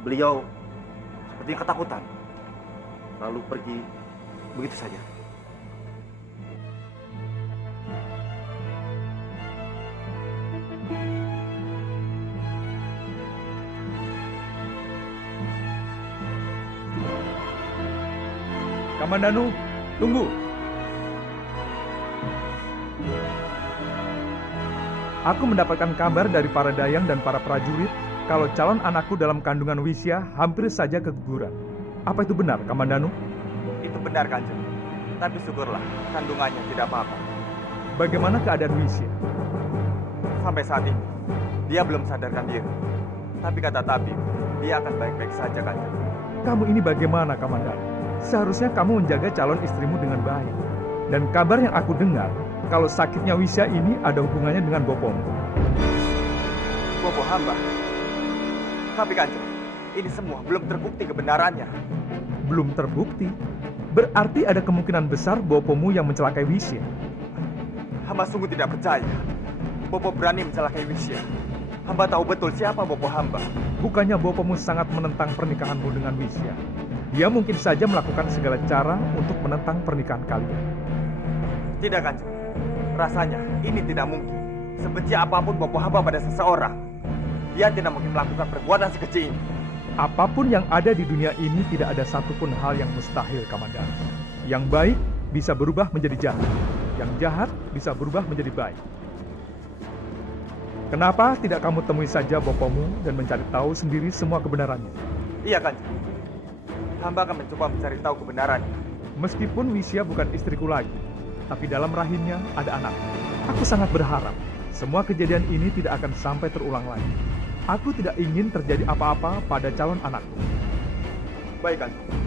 beliau sepertinya ketakutan, lalu pergi begitu saja. Kamandanu, tunggu. Aku mendapatkan kabar dari para dayang dan para prajurit kalau calon anakku dalam kandungan Wisya hampir saja keguguran. Apa itu benar, Kamandanu? Itu benar, Kanjeng. Tapi syukurlah, kandungannya tidak apa-apa. Bagaimana keadaan Wisya? Sampai saat ini, dia belum sadarkan diri. Tapi kata tabib, dia akan baik-baik saja, Kanjeng. Kamu ini bagaimana, Kamandanu? Seharusnya kamu menjaga calon istrimu dengan baik. Dan kabar yang aku dengar, kalau sakitnya Wisya ini ada hubungannya dengan Bopomu. Bopo hamba. Tapi Kanjeng, ini semua belum terbukti kebenarannya. Belum terbukti? Berarti ada kemungkinan besar Bopomu yang mencelakai Wisya. Hamba sungguh tidak percaya Bopo berani mencelakai Wisya. Hamba tahu betul siapa Bopo hamba. Bukannya Bopomu sangat menentang pernikahanmu dengan Wisya. Dia mungkin saja melakukan segala cara untuk menentang pernikahan kalian. Tidak, Kanjeng. Rasanya ini tidak mungkin. Sebenci apapun Bopo hamba pada seseorang, dia tidak mungkin melakukan perbuatan sekecil ini. Apapun yang ada di dunia ini tidak ada satupun hal yang mustahil, Kamandanu. Yang baik bisa berubah menjadi jahat. Yang jahat bisa berubah menjadi baik. Kenapa tidak kamu temui saja bopomu dan mencari tahu sendiri semua kebenarannya? Iya, Kanjeng. Hamba akan mencoba mencari tahu kebenarannya. Meskipun Wisya bukan istriku lagi, tapi dalam rahimnya ada anak. Aku sangat berharap semua kejadian ini tidak akan sampai terulang lagi. Aku tidak ingin terjadi apa-apa pada calon anakku. Baik, Kanjeng.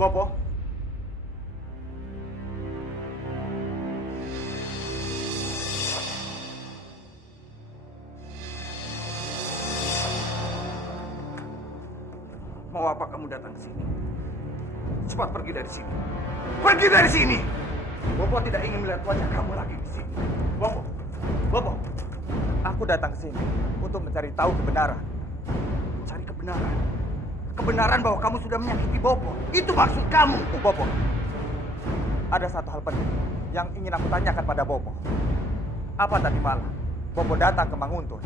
Bopo. Mau apa kamu datang ke sini? Cepat pergi dari sini. Pergi dari sini! Bopo tidak ingin melihat wajah kamu lagi di sini. Bopo. Bopo. Aku datang ke sini untuk mencari tahu kebenaran. Cari kebenaran? Kebenaran bahwa kamu sudah menyakiti Bopo. Itu maksud kamu. Bopo. Ada satu hal penting yang ingin aku tanyakan pada Bopo. Apa tadi malam Bopo datang ke Manguntur?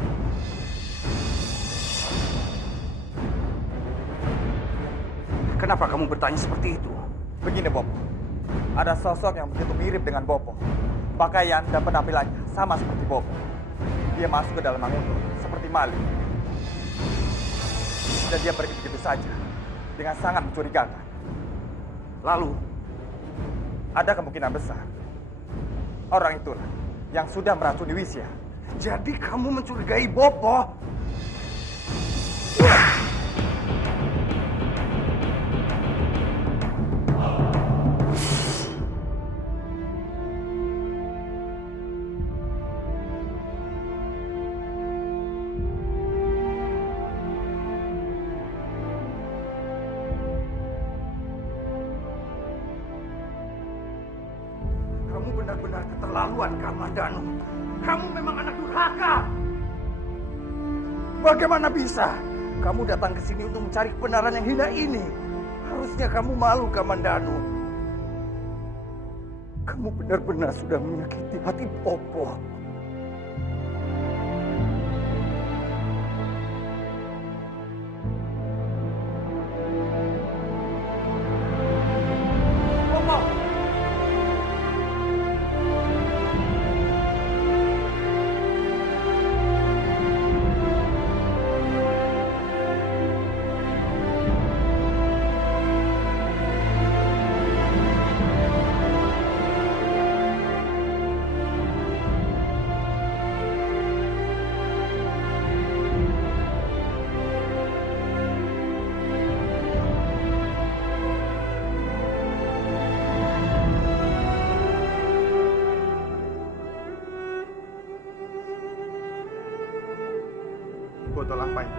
Kenapa kamu bertanya seperti itu? Begini, Bopo. Ada sosok yang begitu mirip dengan Bopo. Pakaian dan penampilannya sama seperti Bopo. Dia masuk ke dalam Manguntur seperti maling. Dan dia pergi begitu saja dengan sangat mencurigakan. Lalu, ada kemungkinan besar orang itulah yang sudah meracuni Wisya. Jadi kamu mencurigai Bopo? Kamu benar-benar keterlaluan, Kamandanu. Kamu memang anak durhaka. Bagaimana bisa kamu datang ke sini untuk mencari kebenaran yang hina ini? Harusnya kamu malu, Kamandanu. Kamu benar-benar sudah menyakiti hati Bopo. Botol apa ini?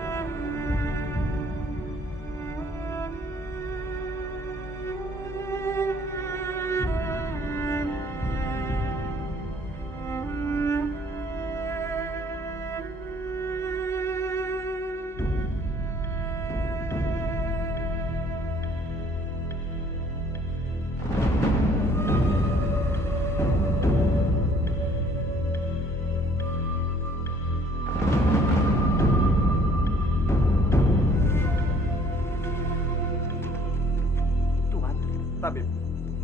Tabib,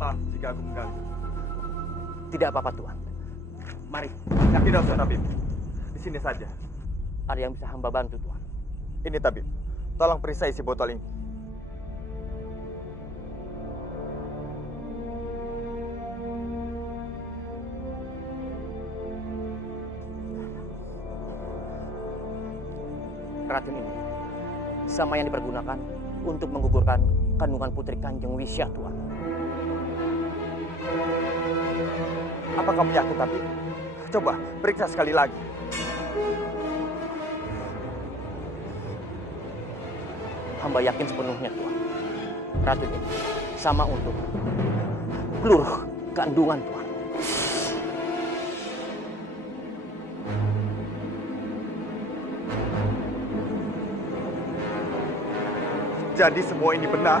maaf jika aku mengganggu. Tidak apa-apa, Tuan. Mari. Tidak usah, Tabib. Di sini saja. Ada yang bisa hamba bantu, Tuan. Ini, Tabib. Tolong periksa isi botol ini. Racun ini sama yang dipergunakan untuk menggugurkan kandungan putri Kanjeng Wisya, Tuan. Apa kamu yakin, Tabib? Coba periksa sekali lagi. hamba yakin sepenuhnya, Tuan. Racun ini sama untuk peluru kandungan, Tuan. Jadi semua ini benar.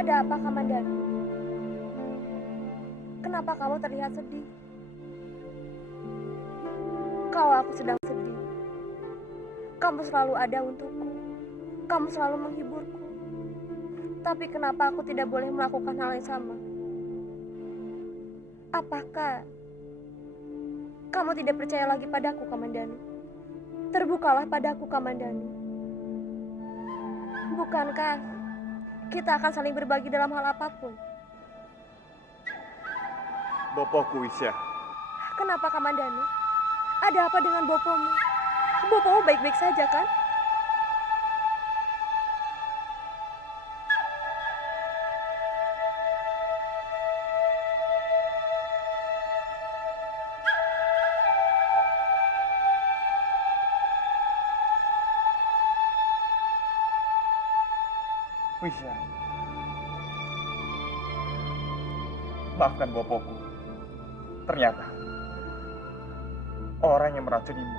Ada apa, Kamandanu? Kenapa kamu terlihat sedih? Kalau aku sedang sedih, kamu selalu ada untukku. Kamu selalu menghiburku. Tapi kenapa aku tidak boleh melakukan hal yang sama? Apakah kamu tidak percaya lagi padaku, Kamandanu? Terbukalah padaku, Kamandanu. Bukankah kita akan saling berbagi dalam hal apapun? Bopoku, Wisya. Kenapa, Kamandanu? Ada apa dengan bopomu? Bopomu baik-baik saja, kan? Wisya, maafkan bopoku. Ternyata orang yang meracunimu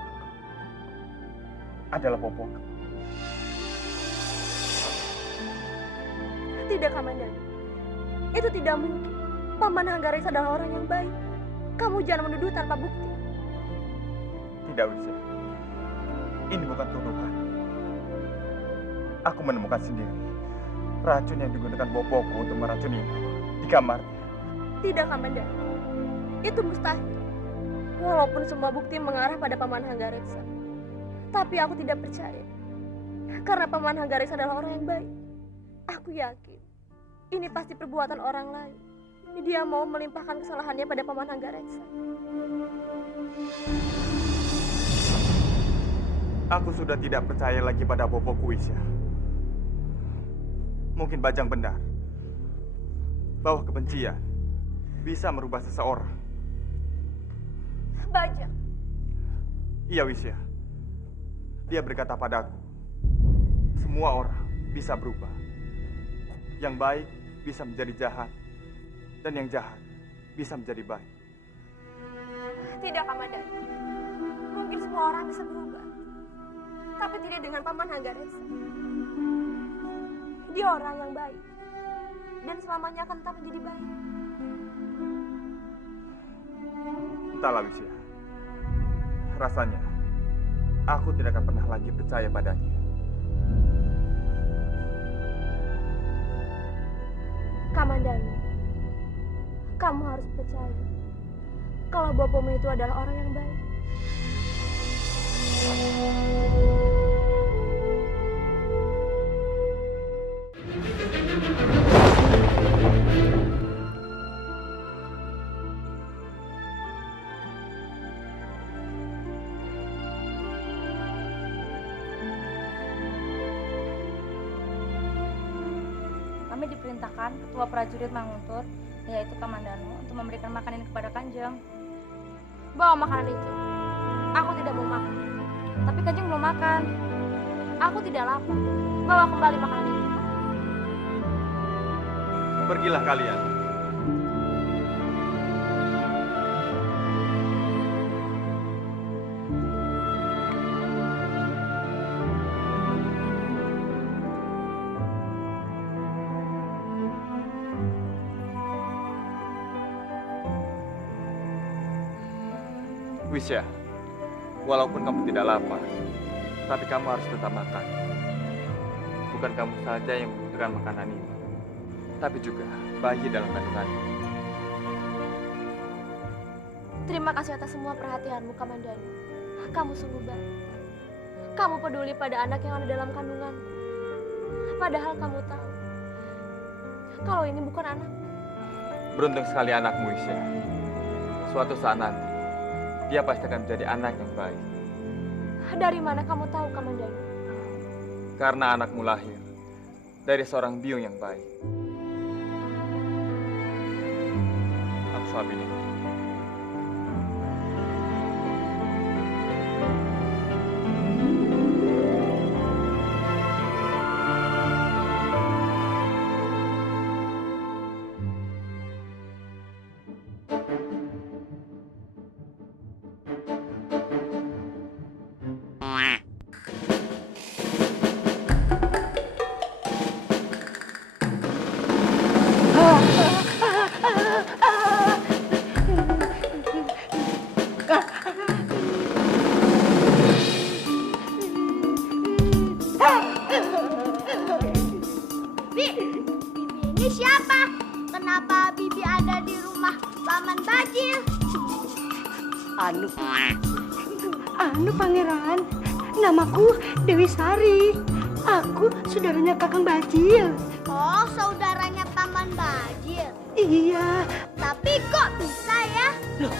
adalah bopoku. Tidak, Kamandanu. Itu tidak mungkin. Paman Hanggareksa adalah orang yang baik. Kamu jangan menuduh tanpa bukti. Tidak, Wisya. Ini bukan tuduhan. Aku menemukan sendiri racun yang digunakan bopoku untuk meracunimu di kamarnya. Tidak, Kamandanu. Itu mustahil. Walaupun semua bukti mengarah pada Paman Hanggareksa. Tapi aku tidak percaya. Karena Paman Hanggareksa adalah orang yang baik. Aku yakin ini pasti perbuatan orang lain. Dia mau melimpahkan kesalahannya pada Paman Hanggareksa. Aku sudah tidak percaya lagi pada bopoku, Wisya. Mungkin Bajang benar bahwa kebencian bisa merubah seseorang. Bajang? Iya, Wisya. Dia berkata padaku, semua orang bisa berubah. Yang baik bisa menjadi jahat, dan yang jahat bisa menjadi baik. Tidak, Kamandanu. Mungkin semua orang bisa berubah, tapi tidak dengan Paman Hanggareksa. Dia orang yang baik, dan selamanya akan tetap menjadi baik. Entahlah, Wisya. Rasanya, aku tidak akan pernah lagi percaya padanya. Kamandanu, kamu harus percaya kalau bopomu itu adalah orang yang baik. Kami diperintahkan ketua prajurit Manguntur, yaitu Kamandanu, untuk memberikan makanan kepada Kanjeng. Bawa makanan itu. Aku tidak mau makan. Tapi Kanjeng belum makan. Aku tidak lapar. Bawa kembali makanan itu. Pergilah kalian. Wisya, walaupun kamu tidak lapar, tapi kamu harus tetap makan. Bukan kamu saja yang membutuhkan makanan ini, tapi juga bayi dalam kandunganmu. Terima kasih atas semua perhatianmu, Kamandanu. Kamu sungguh baik. Kamu peduli pada anak yang ada dalam kandungan. Padahal kamu tahu kalau ini bukan anak. Beruntung sekali anakmu, Wisya. Suatu saat nanti, dia pasti akan menjadi anak yang baik. Dari mana kamu tahu, Kamandanu? Karena anakmu lahir dari seorang biung yang baik. Aku suapin ini. Ini siapa? Kenapa Bibi ada di rumah Paman Bajil? Anu pangeran, namaku Dewi Sari. Aku saudaranya Kakang Bajil. Oh, saudaranya Paman Bajil. Iya. Tapi kok bisa ya? Loh,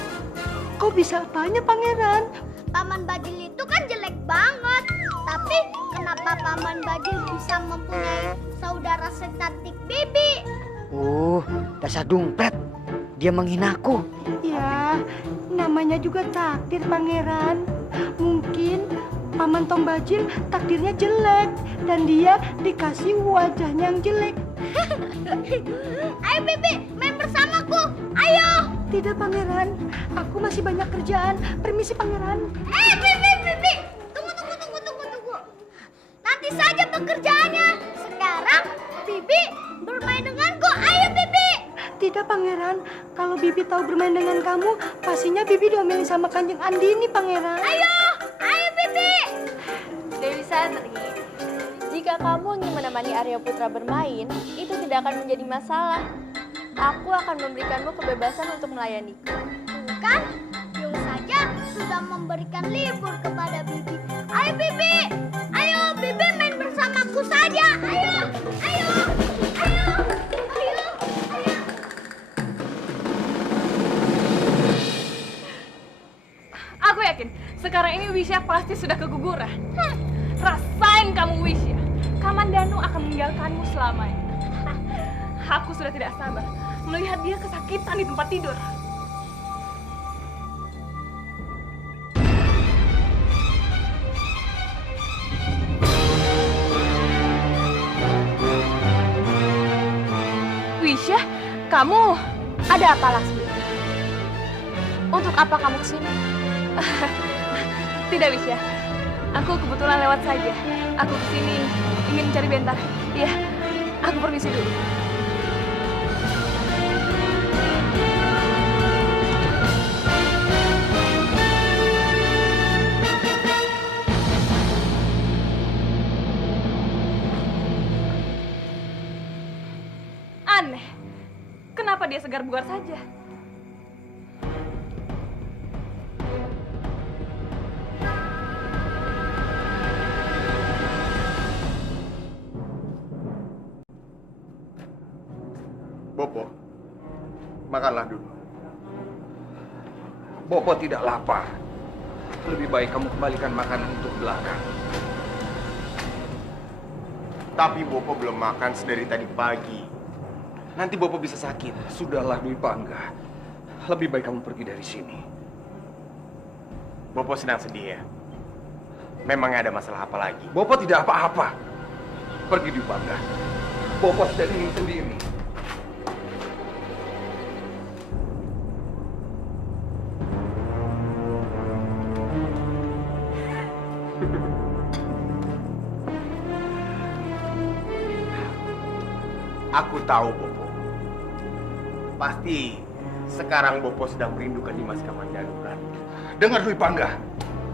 kok bisa apanya pangeran? Paman Bajil itu kan jelek banget. Tapi kenapa Paman Bajil bisa mempunyai saudara secantik Bibi? Oh, dasar dompet. Dia menghinaku. Ya, namanya juga takdir pangeran. Mungkin Paman Tong Bajil takdirnya jelek dan dia dikasih wajahnya yang jelek. Ayo Bibi, main bersamaku. Ayo. Tidak pangeran, aku masih banyak kerjaan. Permisi pangeran. Bibi. Tunggu. Nanti saja pekerjaannya. Sekarang Bibi bermain denganku. Ayo Bibi. Tidak pangeran, kalau Bibi tahu bermain dengan kamu, pastinya Bibi diomelin sama Kanjeng Andini pangeran. Ayo Bibi. Dewi Sari, jika kamu ingin menemani Arya Putra bermain, itu tidak akan menjadi masalah. Aku akan memberikanmu kebebasan untuk melayaniku. Bukan? Biung saja sudah memberikan libur kepada Bibi. Ayo Bibi. Ayo Bibi main bersamaku saja. Ayo. Aku yakin sekarang ini Wisya pasti sudah keguguran. Rasain kamu Wisya. Kamandanu akan meninggalkanmu selamanya. Aku sudah tidak sabar melihat dia kesakitan di tempat tidur. Wisya, kamu Ada apa, Laksmi? Untuk apa kamu kesini? Tidak, Wisya. Aku kebetulan lewat saja. Aku kesini ingin mencari Bentar. Iya, aku permisi dulu. Aneh, kenapa dia segar bugar saja? Bopo, makanlah dulu. Bopo tidak lapar. Lebih baik kamu kembalikan makanan untuk belakang. Tapi Bopo belum makan sedari tadi pagi. Nanti Bopo bisa sakit. Sudahlah Dwi Pangga. Lebih baik kamu pergi dari sini. Bopo sedang sedih ya? Memangnya ada masalah apa lagi? Bopo tidak apa-apa. Pergi Dwi Pangga. Bopo sudah ingin sendiri. Aku tahu, Bopo. Pasti sekarang Bopo sedang merindukan Dimas Kamandanu, kan? Dengar Dwi Pangga,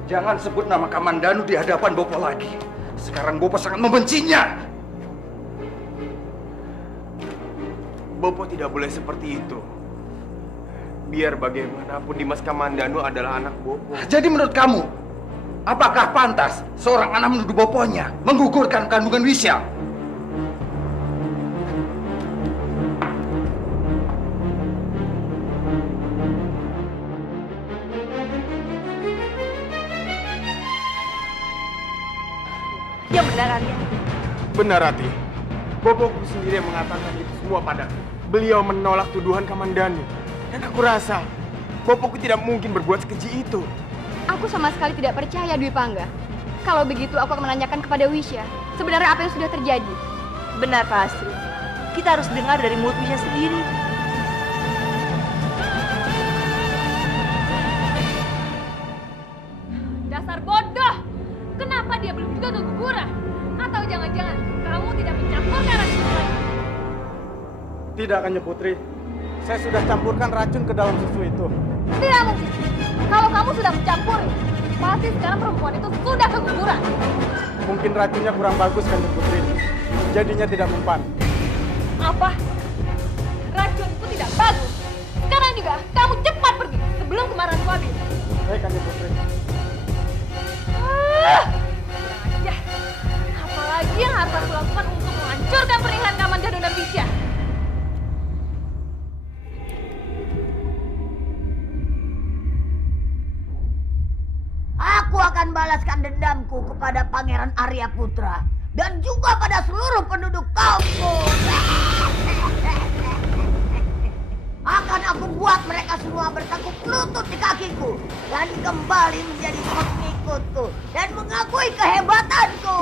jangan sebut nama Kamandanu di hadapan Bopo lagi. Sekarang Bopo sangat membencinya. Bopo tidak boleh seperti itu. Biar bagaimanapun Dimas Kamandanu adalah anak Bopo. Jadi menurut kamu, Apakah pantas seorang anak menuduh bapaknya menggugurkan kandungan Wisya? Yang benar, Arya. Benar, Rati. Boboku sendiri yang mengatakan itu semua padaku. Beliau menolak tuduhan Kamandanu. Dan aku rasa Boboku tidak mungkin berbuat sekeji itu. Aku sama sekali tidak percaya, Dwi Pangga. Kalau begitu aku akan menanyakan kepada Wisya sebenarnya apa yang sudah terjadi. Benar, Pak Astri. Kita harus dengar dari mulut Wisya sendiri. Dasar bodoh! Kenapa dia belum juga keguguran? Atau jangan-jangan kamu tidak mencampurkan racun lagi? Tidak, Kanjeng Putri. Saya sudah campurkan racun ke dalam susu itu. Tidak mungkin. Kalau kamu sudah mencampur, pasti sekarang perempuan itu sudah keguguran. Mungkin racunnya kurang bagus, Kanjeng Putri. Jadinya tidak mempan. Apa? Racunku tidak bagus. Sekarang juga kamu cepat pergi sebelum kemarahan suami. Baik, Kanjeng Putri. Ya, apalagi yang harus aku lakukan untuk menghancurkan pernikahan Kamandanu dan Wisya? Aku akan balaskan dendamku kepada Pangeran Arya Putra dan juga pada seluruh penduduk kampung. Akan aku buat mereka semua bertekuk lutut di kakiku dan kembali menjadi pengikutku dan mengakui kehebatanku.